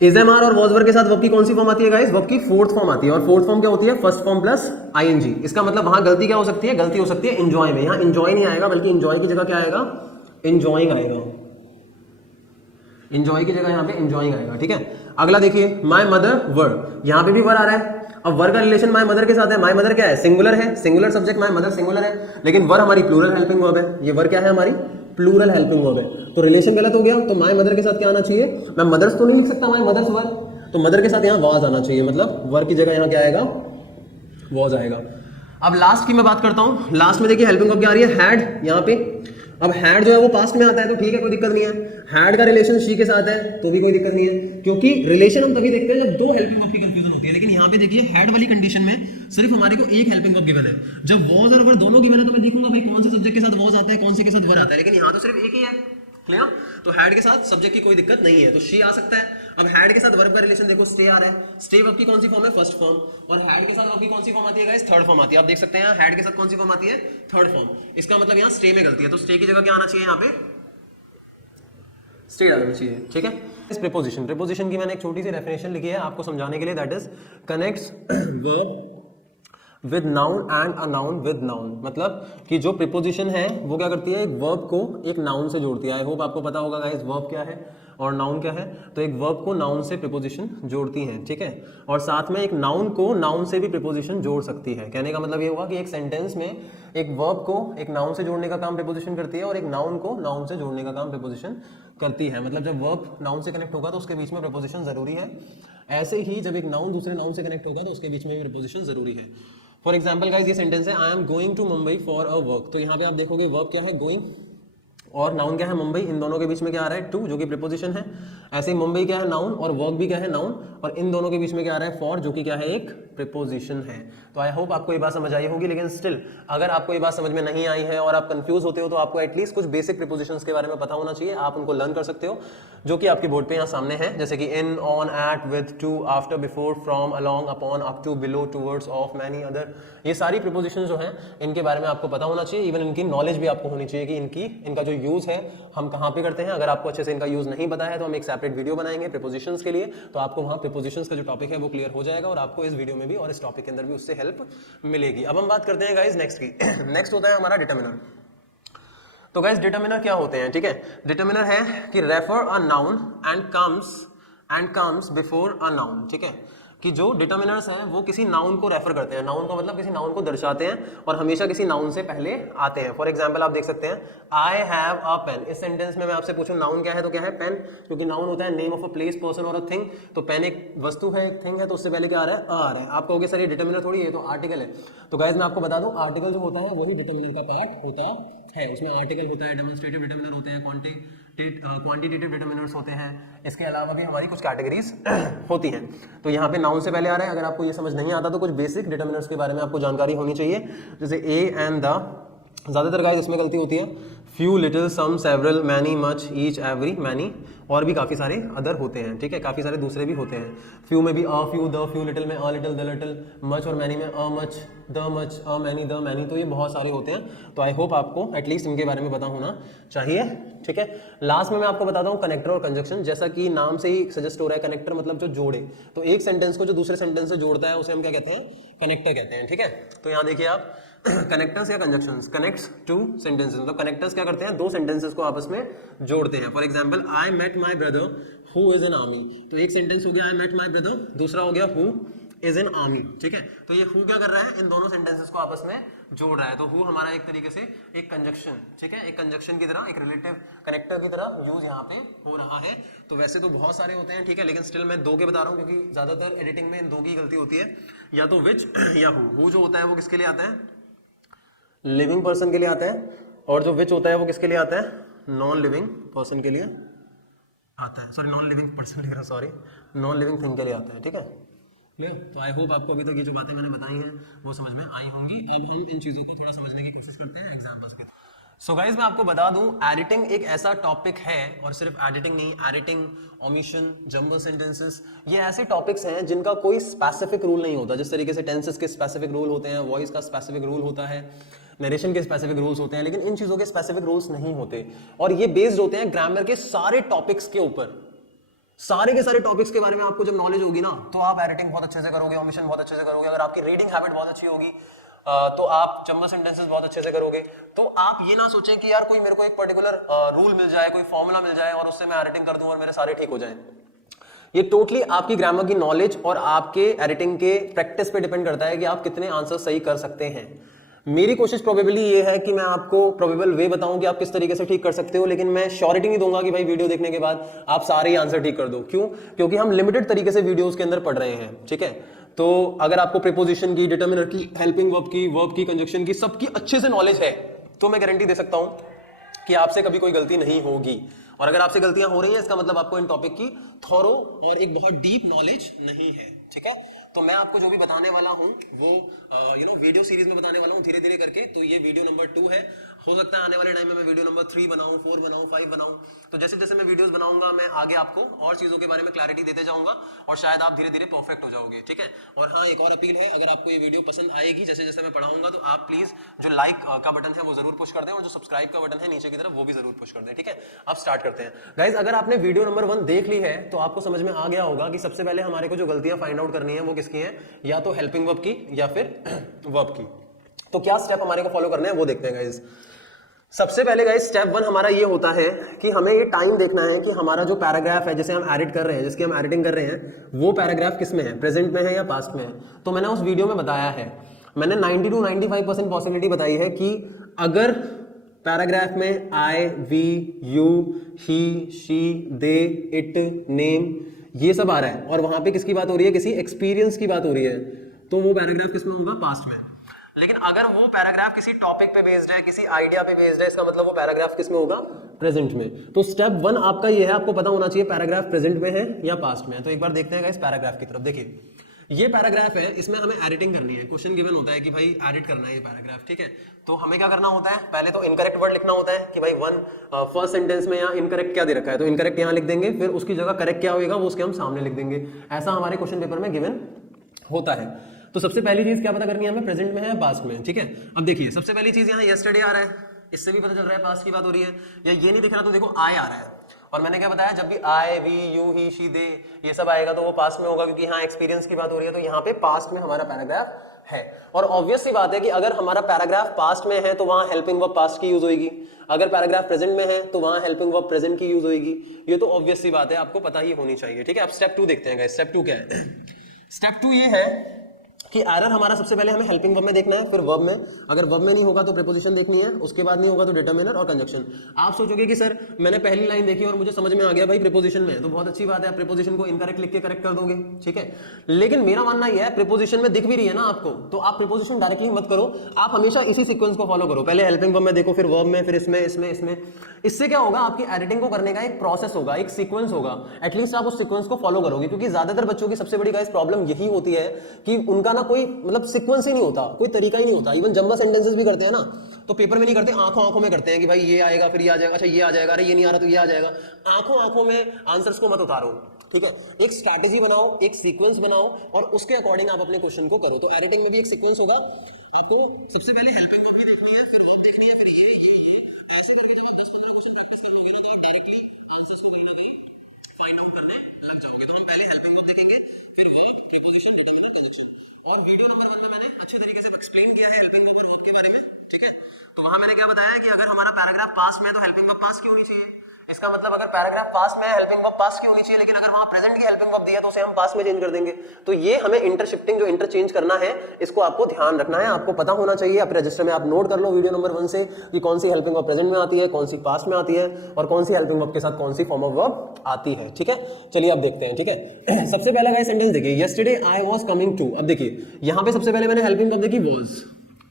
इज एम आर और वॉज वर के साथ वर्ब की कौन सी फॉर्म आती है गाइस, वर्ब की फोर्थ फॉर्म आती है, और फोर्थ फॉर्म क्या होती है, फर्स्ट फॉर्म प्लस आईएनजी। इसका मतलब वहां गलती क्या हो सकती है, गलती हो सकती है एंजॉय में। यहाँ एंजॉय नहीं आएगा, बल्कि एंजॉय की जगह क्या आएगा, एंजॉइंग आएगा, एंजॉय की जगह यहाँ पे एंजॉइंग आएगा, ठीक है। अगला देखिए, माय मदर वर, यहाँ पे भी वर आ रहा है। अब वर का रिलेशन माय मदर के साथ है, माय मदर क्या है, सिंगुलर है, singular subject, my mother singular है, लेकिन वर हमारी प्लूरल हेल्पिंग वर्ब है। ये वर क्या है, हमारी प्लूरल हेल्पिंग वर्ब है, तो रिलेशन गलत हो गया। तो माय मदर के साथ क्या आना चाहिए, मैं मदर्स तो नहीं लिख सकता, माय मदर्स वर, तो मदर के साथ यहाँ वाज आना चाहिए, मतलब वर की जगह यहाँ क्या आएगा, वाज आएगा। अब लास्ट की मैं बात करता हूँ, लास्ट में देखिए हेल्पिंग वर्ब क्या आ रही है, हैड यहाँ पे। अब हैड जो है वो पास्ट में आता है, तो ठीक है, कोई दिक्कत नहीं है। हैड का रिलेशन शी के साथ है तो भी कोई दिक्कत नहीं है, क्योंकि रिलेशन हम तभी देखते हैं जब दो हेल्पिंग वर्ब की कंफ्यूजन होती है। लेकिन यहाँ पे देखिए हैड वाली कंडीशन में सिर्फ हमारे को एक हेल्पिंग वर्ब गिवन है। जब वॉज और वर दोनों गिवन है तो मैं देखूंगा भाई कौन से सब्जेक्ट के साथ वॉज आता है, कौन से के साथ वर आता है, लेकिन यहाँ तो सिर्फ एक ही है, क्लियर। तो हैड के साथ सब्जेक्ट की कोई दिक्कत नहीं है, तो शी आ सकता है। अब हैड के साथ वर्ब का रिलेशन देखो, स्टे आ रहा है, स्टे वर्ब की कौन सी फॉर्म है, फर्स्ट फॉर्म, और हैड के साथ वर्ब की कौन सी फॉर्म आती है गाइस, थर्ड फॉर्म आती है। आप देख सकते हैं हैड के साथ कौन सी फॉर्म आती है, थर्ड फॉर्म। इसका मतलब यहाँ स्टे में गलती है, तो स्टे की जगह क्या आना चाहिए, यहाँ पे स्टे आना चाहिए, ठीक है। इस प्रीपोजिशन, प्रीपोजिशन की मैंने एक छोटी सी डेफिनेशन लिखी है आपको समझाने के लिए, that is connects verb with noun and a noun with noun. मतलब कि जो प्रीपोजिशन है वो क्या करती है, एक वर्ब को एक नाउन से जोड़ती है। आई होप आपको पता होगा गाइस वर्ब क्या है और नाउन क्या है। तो एक वर्ब को नाउन से प्रीपोजिशन जोड़ती है, ठीक है, और साथ में एक नाउन को नाउन से भी प्रीपोजिशन जोड़ सकती है। कहने का मतलब ये हुआ कि एक सेंटेंस में एक वर्ब को एक नाउन से जोड़ने का काम प्रीपोजिशन करती है और एक नाउन को नाउन से जोड़ने का काम प्रीपोजिशन करती है। मतलब जब वर्ब नाउन से कनेक्ट होगा तो उसके बीच में प्रीपोजिशन जरूरी है, ऐसे ही जब एक नाउन दूसरे नाउन से कनेक्ट होगा तो उसके बीच में भी प्रीपोजिशन जरूरी है। फॉर एग्जाम्पल गाइस, ये सेंटेंस है, I am going to Mumbai for a work. तो यहाँ पे आप देखोगे वर्ब क्या है, गोइंग, और नाउन क्या है, मुंबई। इन दोनों के बीच में क्या आ रहा है, टू, जो कि प्रीपोजिशन है। ऐसे ही मुंबई क्या है नाउन और वर्क भी क्या है नाउन, और इन दोनों के बीच में क्या आ रहा है फॉर, जो कि क्या है एक प्रीपोजिशन है। तो आई होप आपको ये बात समझ आई होगी, लेकिन स्टिल अगर आपको ये बात समझ में नहीं आई है और आप कंफ्यूज होते हो तो आपको एटलीस्ट कुछ बेसिक प्रीपोजिशंस के बारे में पता होना चाहिए, आप उनको लर्न कर सकते हो, जो कि आपके बोर्ड पे यहाँ सामने है, जैसे कि in, on, at, with, to, after, before, from, along, upon, up to, below, towards, of, many, other, ये सारी प्रीपोजिशन जो हैं इनके बारे में आपको पता होना चाहिए। इवन इनकी नॉलेज भी आपको होनी चाहिए कि इनका जो यूज है हम कहाँ पे करते हैं। अगर आपको अच्छे से इनका यूज नहीं पता है तो हम एक सेपरेट वीडियो बनाएंगे प्रीपोजिशंस के लिए, तो आपको वहाँ प्रीपोजिशंस का जो टॉपिक है वो क्लियर हो जाएगा और आपको इस वीडियो में भी और इस टॉपिक के अंदर भी उससे हेल्प मिलेगी। अब हम बात करते हैं गाइस नेक्स्ट की। नेक्स्ट होता है हमारा डिटर्मिनर। तो गाइस डिटर्मिनर क्या होते हैं, ठीक है। डिटर्मिनर है कि refer a noun and comes before a noun, ठीक है, कि जो डिटर्मिनर्स हैं वो किसी नाउन को रेफर करते हैं, नाउन का मतलब किसी नाउन को दर्शाते हैं और हमेशा किसी नाउन से पहले आते हैं। फॉर एग्जांपल आप देख सकते हैं आई हैव अ पेन, इस सेंटेंस में मैं आपसे पूछूं नाउन क्या है तो क्या है पेन, क्योंकि नाउन होता है name of a place, person और अ थिंग, तो पेन एक वस्तु है, एक थिंग है, तो उससे पहले क्या आ रहा है आ रहा है। आप कहोगे सर ये डिटर्मिनर थोड़ी है, तो आर्टिकल है। तो गाइस मैं आपको बता दूं आर्टिकल जो होता है वही डिटर्मिनर का पार्ट होता है, उसमें आर्टिकल होता है, डेमोन्स्ट्रेटिव डिटर्मिनर होते हैं, क्वांटिटेटिव डिटर्मिनर्स होते हैं, इसके अलावा भी हमारी कुछ कैटेगरीज होती हैं। तो यहाँ पे नाउन से पहले आ रहा है। अगर आपको ये समझ नहीं आता तो कुछ बेसिक डिटर्मिनर्स के बारे में आपको जानकारी होनी चाहिए, जैसे ए एंड द, ज़्यादातर गाइस इसमें गलती होती है, few, little, some, several, many, much, each, every, many, और भी काफ़ी सारे अदर होते हैं, ठीक है, काफ़ी सारे दूसरे भी होते हैं। फ्यू में भी a few, the few, little में a little, the little, much और मैनी में a much, the much, a many, the many, तो ये बहुत सारे होते हैं। तो आई होप आपको एटलीस्ट इनके बारे में पता होना चाहिए, ठीक है। लास्ट में मैं आपको बताता हूँ कनेक्टर और कंजक्शन। जैसा कि नाम से ही सजेस्ट हो रहा है, कनेक्टर मतलब जो जोड़े, तो एक सेंटेंस को जो दूसरे सेंटेंस से जोड़ता है उसे हम क्या कहते हैं, कनेक्टर कहते हैं, ठीक है। तो यहाँ देखिए आप कनेक्टर्स या कंजक्शंस, कनेक्ट्स टू सेंटेंसेस, मतलब कनेक्टर्स क्या करते हैं, दो सेंटेंसेस को आपस में जोड़ते हैं। For example I met my brother who is in army, तो एक सेंटेंस हो गया आई मेट माय ब्रदर, दूसरा हो गया हु इज इन आर्मी, ठीक है। तो ये हु क्या कर रहा है, इन दोनों सेंटेंसेस को आपस में जोड़ रहा है। तो हु हमारा एक तरीके से एक कंजक्शन, ठीक है, एक कंजक्शन की तरह, एक रिलेटिव कनेक्टर की तरह यूज यहाँ पे हो रहा है। तो वैसे तो बहुत सारे होते हैं, ठीक है, लेकिन स्टिल मैं दो के बता रहा हूँ क्योंकि ज्यादातर एडिटिंग में इन दो की गलती होती है, या तो विच या हु जो होता है वो किसके लिए आता है, लिविंग पर्सन के लिए आता है, और जो विच होता है वो किसके लिए आता है, नॉन लिविंग पर्सन के लिए आता है, सॉरी नॉन लिविंग पर्सन के लिए, सॉरी नॉन लिविंग थिंग के लिए आता है, ठीक है। तो आई होप आपको अभी तक ये जो बातें मैंने बताई हैं वो समझ में आई होंगी। अब हम इन चीज़ों को थोड़ा समझने की कोशिश करते हैं एग्जाम्पल्स के। सो गाइज मैं आपको बता दूं एडिटिंग एक ऐसा टॉपिक है, और सिर्फ एडिटिंग नहीं, एडिटिंग, ओमिशन, जंबल सेंटेंसेस, ये ऐसे टॉपिक्स हैं जिनका कोई स्पेसिफिक रूल नहीं होता। जिस तरीके से टेंसेस के स्पेसिफिक रूल होते हैं, वॉइस का स्पेसिफिक रूल होता है, नरेशन के स्पेसिफिक रूल्स होते हैं, लेकिन इन चीज़ों के स्पेसिफिक रूल्स नहीं होते, और ये बेस्ड होते हैं ग्रामर के सारे टॉपिक्स के ऊपर। सारे के सारे टॉपिक्स के बारे में आपको जब नॉलेज होगी ना तो आप एडिटिंग बहुत अच्छे से करोगे, ओमिशन बहुत अच्छे से करोगे। अगर आपकी रीडिंग हैबिट बहुत अच्छी होगी तो आप जंबल सेंटेंसेस बहुत अच्छे से करोगे। तो आप ये ना सोचें कि यार कोई मेरे को एक पर्टिकुलर रूल मिल जाए, कोई फॉर्मूला मिल जाए और उससे मैं एडिटिंग कर दूं और मेरे सारे ठीक हो जाएं। ये टोटली आपकी ग्रामर की नॉलेज और आपके एडिटिंग के प्रैक्टिस पे डिपेंड करता है कि आप कितने आंसर सही कर सकते हैं। मेरी कोशिश प्रोबेबली ये है कि मैं आपको प्रोबेबल वे बताऊं कि आप किस तरीके से ठीक कर सकते हो, लेकिन मैं श्योरिटी नहीं दूंगा कि भाई वीडियो देखने के बाद आप सारे ही आंसर ठीक कर दो। क्यों? क्योंकि हम लिमिटेड तरीके से वीडियोस के अंदर पढ़ रहे हैं, ठीक है। तो अगर आपको प्रीपोजिशन की, डिटर्मिनर की, हेल्पिंग वर्ब की, कंजक्शन की, सबकी अच्छे से नॉलेज है तो मैं गारंटी दे सकता हूं कि आपसे कभी कोई गलती नहीं होगी। और अगर आपसे गलतियां हो रही हैं इसका मतलब आपको इन टॉपिक की थॉरो और एक बहुत डीप नॉलेज नहीं है, ठीक है। तो मैं आपको जो भी बताने वाला हूं वो वीडियो सीरीज में बताने वाला हूं धीरे धीरे करके। तो ये वीडियो नंबर 2 है, हो सकता है आने वाले टाइम में मैं वीडियो नंबर 3 बनाऊं, 4 बनाऊं, 5 बनाऊं। तो जैसे जैसे मैं वीडियोस बनाऊंगा मैं आगे आपको और चीजों के बारे में क्लैरिटी देते जाऊंगा और शायद आप धीरे धीरे परफेक्ट हो जाओगे, ठीक है। और हाँ, एक और अपील है, अगर आपको ये वीडियो पसंद आएगी जैसे जैसे मैं पढ़ाऊंगा तो आप प्लीज जो लाइक का बटन है वो जरूर पुश कर दें और जो सब्सक्राइब का बटन है नीचे की तरफ वो भी जरूर पुश कर दें, ठीक है। अब स्टार्ट करते हैं गाइज। अगर आपने वीडियो नंबर 1 देख ली है तो आपको समझ में आ गया होगा कि सबसे पहले हमारे को जो गलतियां फाइंड आउट करनी है वो किसकी है, या तो हेल्पिंग वर्ब की या फिर वर्ब की। तो क्या स्टेप हमारे को फॉलो करने हैं वो देखते हैं गाइज। सबसे पहले गाइज स्टेप 1 हमारा ये होता है कि हमें ये टाइम देखना है कि हमारा जो पैराग्राफ है जिसे हम एडिट कर रहे हैं, जिसकी हम एडिटिंग कर रहे हैं, वो पैराग्राफ किस में है, प्रेजेंट में है या पास्ट में है। तो मैंने उस वीडियो में बताया है, मैंने 90 to 95% पॉसिबिलिटी बताई है कि अगर पैराग्राफ में I, we, you, he, she, they, it, name ये सब आ रहा है और वहां पे किसकी बात हो रही है, किसी एक्सपीरियंस की बात हो रही है, तो वो पैराग्राफ किस में होगा, पास्ट में। लेकिन अगर वो पैराग्राफ किसी टॉपिक पे बेस्ड है, किसी आइडिया पे बेस्ड है, इसका मतलब वो पैराग्राफ किस में होगा, प्रेजेंट में। तो स्टेप 1 आपका ये है, आपको पता होना चाहिए पैराग्राफ प्रेजेंट में है या पास्ट में है। तो एक बार देखते हैं इस पैराग्राफ की तरफ। देखिए ये पैराग्राफ है, इसमें हमें एडिटिंग करनी है। क्वेश्चन गिवन होता है कि भाई एडिट करना है ये पैराग्राफ, ठीक है। तो हमें क्या करना होता है, पहले तो इनकरेक्ट वर्ड लिखना होता है कि भाई फर्स्ट सेंटेंस में यहाँ इनकरेक्ट क्या दे रखा है, तो इनकरेक्ट यहाँ लिख देंगे, फिर उसकी जगह करेक्ट क्या होगा वो उसके हम सामने लिख देंगे। ऐसा हमारे क्वेश्चन पेपर में गिवन होता है। तो सबसे पहली चीज क्या पता करनी है हमें, प्रेजेंट में है पास्ट में, ठीक है। अब देखिए सबसे पहली चीज यहाँ यस्टरडे आ रहा है, इससे भी पता चल रहा है पास्ट की बात हो रही है। या ये नहीं दिख रहा तो देखो आई आ रहा है, और मैंने क्या बताया, जब भी आई, वी, यू, ही, शी, दे ये सब आएगा तो वो पास्ट में होगा, क्योंकि यहाँ एक्सपीरियंस की बात हो रही है। तो यहाँ पे पास्ट में हमारा पैराग्राफ है। और ऑब्वियस सी बात है कि अगर हमारा पैराग्राफ पास्ट में है तो वहां हेल्पिंग वर्ब पास्ट की यूज होगी, अगर पैराग्राफ प्रेजेंट में है तो वहां हेल्पिंग वर्ब प्रेजेंट की यूज होगी। ये तो ऑब्वियस सी बात है, आपको पता ही होनी चाहिए, ठीक है। अब स्टेप 2 देखते हैं। स्टेप 2 क्या है? स्टेप 2 ये है कि एरर हमारा सबसे पहले हमें हेल्पिंग वर्ब में देखना है, फिर वर्ब में। अगर वर्ब में नहीं होगा तो प्रीपोजिशन देखनी है, उसके बाद नहीं होगा तो डिटरमिनर और कंजक्शन। आप सोचोगे कि सर मैंने पहली लाइन देखी और मुझे समझ में आ गया भाई प्रीपोजिशन में है, तो बहुत अच्छी बात है, आप प्रीपोजिशन को इनकरेक्ट लिख के करेक्ट कर दोगे, ठीक है। लेकिन मेरा मानना यह है प्रीपोजिशन में दिख भी रही है ना आपको, तो आप प्रीपोजिशन डायरेक्टली मत करो, आप हमेशा इसी सीक्वेंस को फॉलो करो। पहले हेल्पिंग वर्ब में देखो, फिर वर्ब में, फिर इसमें। इससे क्या होगा, आपकी एडिटिंग को करने का एक प्रोसेस होगा, एक सीक्वेंस होगा। एटलीस्ट आप उस सीक्वेंस को फॉलो करोगे, क्योंकि ज्यादातर बच्चों की सबसे बड़ी गाइस प्रॉब्लम यही होती है कि उनका ना कोई मतलब सीक्वेंस ही नहीं होता, कोई तरीका ही नहीं होता। इवन जंबल सेंटेंसेस भी करते हैं ना, तो पेपर में नहीं करते, आंखों में करते हैं कि भाई ये आएगा फिर ये आ जाएगा, अच्छा ये आ जाएगा, अरे ये नहीं आ रहा तो ये आ जाएगा। आंखों में आंसर्स को मत उतारो, ठीक है। एक स्ट्रैटेजी बनाओ, एक सीक्वेंस बनाओ, और उसके अकॉर्डिंग आप अपने क्वेश्चन को करो। तो एडिटिंग में भी एक सीक्वेंस होगा, आपको सबसे पहले हेल्पिंग वर्ब भी देखनी है, फिर वर्ब देखनी है, फिर ये ऐसे करके जब आप 10-15 क्वेश्चन प्रैक्टिस करोगे ना, तो डायरेक्टली आंसर्स को कहीं ना कहीं फाइंड आउट करने लग जाओगे। तो हम पहले हेल्पिंग वर्ब देखेंगे, फिर वर्ब, प्रीपोजिशन, डिटरमिनर, कंजक्शन। और वीडियो नंबर 1 में मैंने अच्छे तरीके से एक्सप्लेन किया है हेल्पिंग वर्ब और वर्ब के बारे में, ठीक है। तो वहां मैंने क्या बताया कि अगर हमारा पैराग्राफ पास्ट में है तो हेल्पिंग वर्ब पास्ट की होनी चाहिए। इसका मतलब अगर पैराग्राफ पास्ट में है हेल्पिंग वर्ब पास्ट की होनी चाहिए, लेकिन अगर वहां प्रेजेंट की हेल्पिंग वर्ब दी है तो उसे हम पास्ट में चेंज कर देंगे। तो ये हमें इंटरशिफ्टिंग जो इंटरचेंज करना है, इसको आपको ध्यान रखना है, आपको पता होना चाहिए। आप रजिस्टर में आप नोट कर लो वीडियो नंबर 1 से कि कौन सी हेल्पिंग वर्ब प्रेजेंट में आती है, कौन सी पास्ट में आती है, और कौन सी हेल्पिंग वर्ब के साथ कौन सी फॉर्म ऑफ वर्ब आती है, ठीक है। चलिए अब देखते हैं, ठीक है। सबसे पहला गाइस सेंटेंस देखिए, yesterday I was coming to. अब देखिए यहां पे सबसे पहले मैंने हेल्पिंग वर्ब देखी वाज,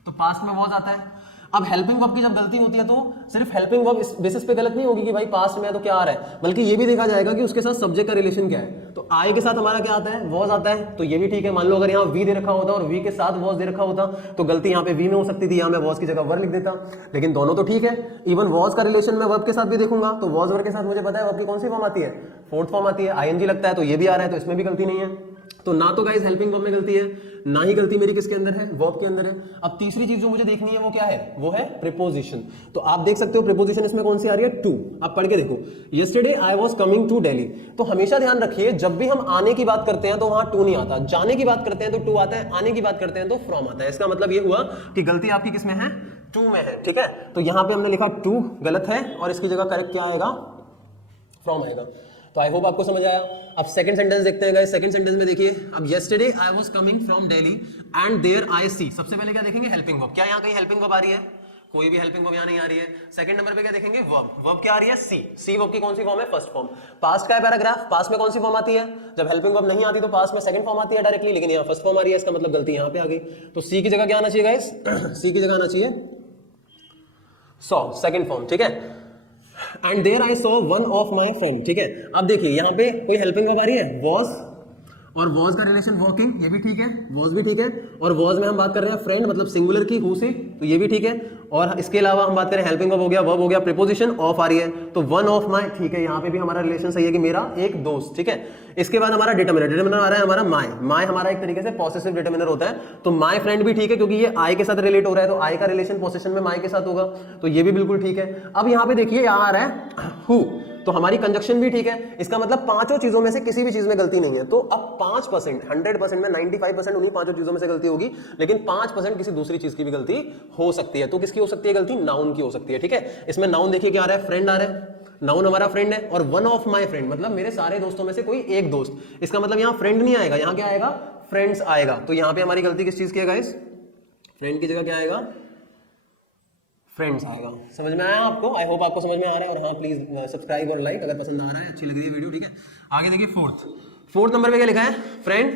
तो पास्ट में वाज आता है। अब हेल्पिंग वर्ब की जब गलती होती है तो सिर्फ हेल्पिंग वर्ब इस बेसिस पे गलत नहीं होगी कि भाई पास्ट में है तो क्या आ रहा है, बल्कि ये भी देखा जाएगा कि उसके साथ सब्जेक्ट का रिलेशन क्या है। तो आई के साथ हमारा क्या आता है, वॉज आता है, तो ये भी ठीक है। मान लो अगर यहाँ वी दे रखा होता और वी के साथ वॉज दे रखा होता तो गलती यहाँ पे वी में हो सकती थी, यहाँ मैं वॉज की जगह वर लिख देता, लेकिन दोनों तो ठीक है। इवन वॉज का रिलेशन मैं वर्ब के साथ भी देखूंगा, तो वॉज वर के साथ मुझे पता है वर्ब की कौन सी फॉर्म आती है, फोर्थ फॉर्म आती है, आईएनजी लगता है, तो ये भी आ रहा है, तो इसमें भी गलती नहीं है। तो ना तो गाइस हेल्पिंग वर्ब में गलती है, ना ही गलती मेरी किसके अंदर है, वर्ब के अंदर है। अब तीसरी चीज जो मुझे देखनी है वो क्या है, वो है प्रीपोजिशन। तो आप देख सकते हो प्रीपोजिशन इसमें कौन सी आ रही है, टू। आप पढ़ के देखो, yesterday I was coming to Delhi. तो हमेशा ध्यान रखिए जब भी हम आने की बात करते हैं तो वहां टू नहीं आता, जाने की बात करते हैं तो टू आता है, आने की बात करते हैं तो फ्रॉम आता है। इसका मतलब ये हुआ कि गलती आपकी किसमें है, टू में है, ठीक है। तो यहां पे हमने लिखा टू गलत है, और इसकी जगह करेक्ट क्या आएगा, फ्रॉम आएगा। तो आई होप आपको समझ आया। अब सेकंड सेंटेंस देखते हैं गाइस। सेकंड सेंटेंस में देखिए, अब yesterday I was coming from Delhi and there I see. सबसे पहले क्या देखेंगे, हेल्पिंग वर्ब। क्या यहाँ कहीं हेल्पिंग वर्ब आ रही है, कोई भी हेल्पिंग वर्ब यहाँ नहीं आ रही है। सेकंड नंबर पे क्या देखेंगे, वर्ब। वर्ब क्या आ रही है, सी। सी वर्ब की कौन सी फॉर्म है, फर्स्ट फॉर्म। पास्ट का है पैराग्राफ, पास्ट में कौन सी फॉर्म आती है, जब हेल्पिंग वर्ब नहीं आती तो पास्ट में सेकंड फॉर्म आती है डायरेक्टली, लेकिन यहाँ फर्स्ट फॉर्म आ रही है, इसका मतलब गलती यहाँ पे आ गई। तो सी की जगह क्या आना चाहिए गाइस, सी की जगह आना चाहिए सॉ, सेकंड फॉर्म, ठीक है। And there I saw one of my friend, ठीक है। अब देखिए यहाँ पे कोई हेल्पिंग वर्ब आ रही है, वॉज, और वॉज का रिलेशन वर्किंग, ये भी ठीक है, वॉज भी ठीक है। और वॉज में हम बात कर रहे हैं फ्रेंड मतलब सिंगुलर की, हु से, तो ये भी ठीक है। और इसके अलावा हम बात करें हेल्पिंग वर्ब हो गया, वर्ब हो गया, प्रीपोजिशन ऑफ आ रही है, तो वन ऑफ माई, ठीक है। यहाँ पे भी हमारा रिलेशन सही है कि मेरा एक दोस्त, ठीक है। इसके बाद हमारा डिटरमिनर, डिटरमिनर आ रहा है हमारा माय। माय हमारा एक तरीके से पॉसेसिव डिटरमिनर होता है, तो माय फ्रेंड भी ठीक है, क्योंकि ये आई के साथ रिलेट हो रहा है, तो आई का रिलेशन पोसेशन में माय के साथ होगा, तो ये भी बिल्कुल ठीक है। अब यहाँ पे देखिए यहाँ आ रहा है हु, तो हमारी कंजक्शन भी ठीक है। इसका मतलब पांचों चीजों में से किसी भी चीज में गलती नहीं है। तो अब 5%, 100% में 95% उन्हीं पांचों चीजों में से गलती होगी, लेकिन 5% किसी दूसरी चीज की भी गलती हो सकती है। तो किसकी हो सकती है गलती, नाउन की हो सकती है, ठीक है। इसमें नाउन देखिए क्या आ रहा है, फ्रेंड आ रहा है, नाउन हमारा फ्रेंड है, और वन ऑफ माई फ्रेंड मतलब मेरे सारे दोस्तों में से कोई एक दोस्त। इसका मतलब यहाँ फ्रेंड नहीं आएगा, यहाँ क्या आएगा, फ्रेंड्स आएगा। तो यहाँ पे हमारी गलती किस चीज की है गाइस, फ्रेंड की जगह क्या आएगा, फ्रेंड्स आएगा। समझ में आया आपको, आई होप आपको समझ में आ रहा है। और हाँ प्लीज सब्सक्राइब और लाइक अगर पसंद आ रहा है, अच्छी लग रही है वीडियो, ठीक है। आगे देखिए फोर्थ नंबर पे क्या लिखा है, friend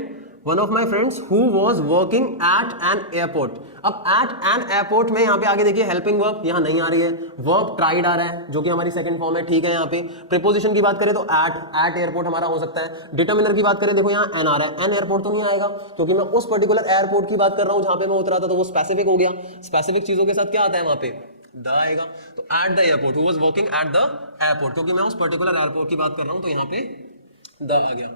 one of my friends who was working at an airport. अब एट एन एयरपोर्ट में यहाँ पे आगे देखिए हेल्पिंग वर्ब यहाँ नहीं आ रही है, वर्ब ट्राइड आ रहा है जो कि हमारी सेकंड फॉर्म है, ठीक है। यहाँ पे प्रीपोजिशन की बात करें तो एट एयरपोर्ट हमारा हो सकता है। डिटर्मिनर की बात करें देखो यहाँ एन आ रहा है, एन एयरपोर्ट तो नहीं आएगा क्योंकि मैं उस पर्टिकुलर एयरपोर्ट की बात कर रहा हूँ जहाँ पे मैं उतरा था, तो वो स्पेसिफिक हो गया। स्पेसिफिक चीजों के साथ क्या आता है वहां पे, द आएगा। तो at the airport, who was working at the airport, क्योंकि मैं उस पर्टिकुलर एयरपोर्ट की बात कर रहा हूं तो यहाँ पे द आ गया।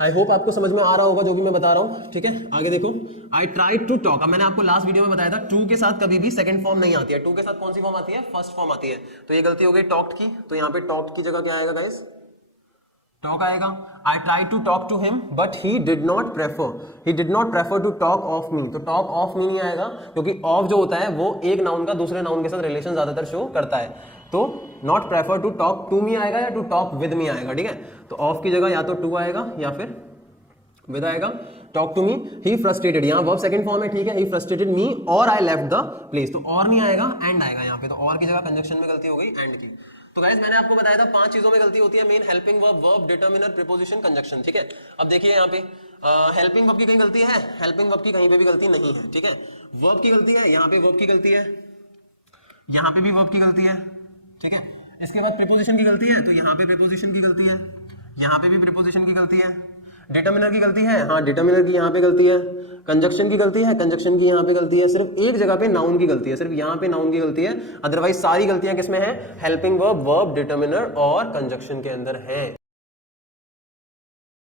आई होप आपको समझ में आ रहा होगा जो भी मैं बता रहा हूं, ठीक है। आगे देखो, आई ट्राइड टू टॉक। अब मैंने आपको लास्ट वीडियो में बताया था टू के साथ कभी भी सेकंड फॉर्म नहीं आती है, टू के साथ कौन सी फॉर्म आती है, फर्स्ट फॉर्म आती है। तो ये गलती हो गई टॉक्ड की, तो यहाँ पे टॉक्ड की जगह क्या आएगा गाइस, टॉक आएगा। I try to talk to him but he did not prefer to talk of me. तो टॉक ऑफ मी नहीं आएगा क्योंकि ऑफ जो होता है वो एक नाउन का दूसरे नाउन के साथ रिलेशन ज्यादातर शो करता है। तो not prefer to talk to me आएगा या टू टॉक विद मी आएगा, ठीक है। तो ऑफ की जगह या तो टू आएगा या फिर विद आएगा। Talk to me, he frustrated, यहाँ वर्ब सेकंड फॉर्म है, ठीक है। ही फ्रस्ट्रेटेड मी और आई लेफ्ट द प्लेस, तो और नहीं आएगा, एंड आएगा यहाँ पे। तो और की जगह कंजक्शन में गलती हो गई एंड की। तो गाइस मैंने आपको बताया था 5 चीजों में गलती होती है main, helping verb, verb, determiner, preposition, conjunction, ठीक है। अब देखिए यहाँ पे हेल्पिंग वर्ब की कहीं गलती है, हेल्पिंग वर्ब की कहीं पे भी गलती नहीं है, ठीक है। वर्ब की गलती है, यहाँ पे वर्ब की गलती है, यहाँ पे भी वर्ब की गलती है, ठीक है। इसके बाद प्रीपोजिशन की गलती है, तो यहाँ पे प्रीपोजिशन की गलती है, यहाँ पे भी प्रीपोजिशन की गलती है। डिटर्मिनर की गलती है, हाँ डिटर्मिनर की यहाँ पे गलती है। कंजक्शन की गलती है, कंजक्शन की यहाँ पे गलती है। सिर्फ एक जगह पे नाउन की गलती है, सिर्फ यहाँ पे नाउन की गलती है, अदरवाइज सारी गलतियां किसमें है, हेल्पिंग वर्ब, वर्ब, डिटर्मिनर और कंजक्शन के अंदर है।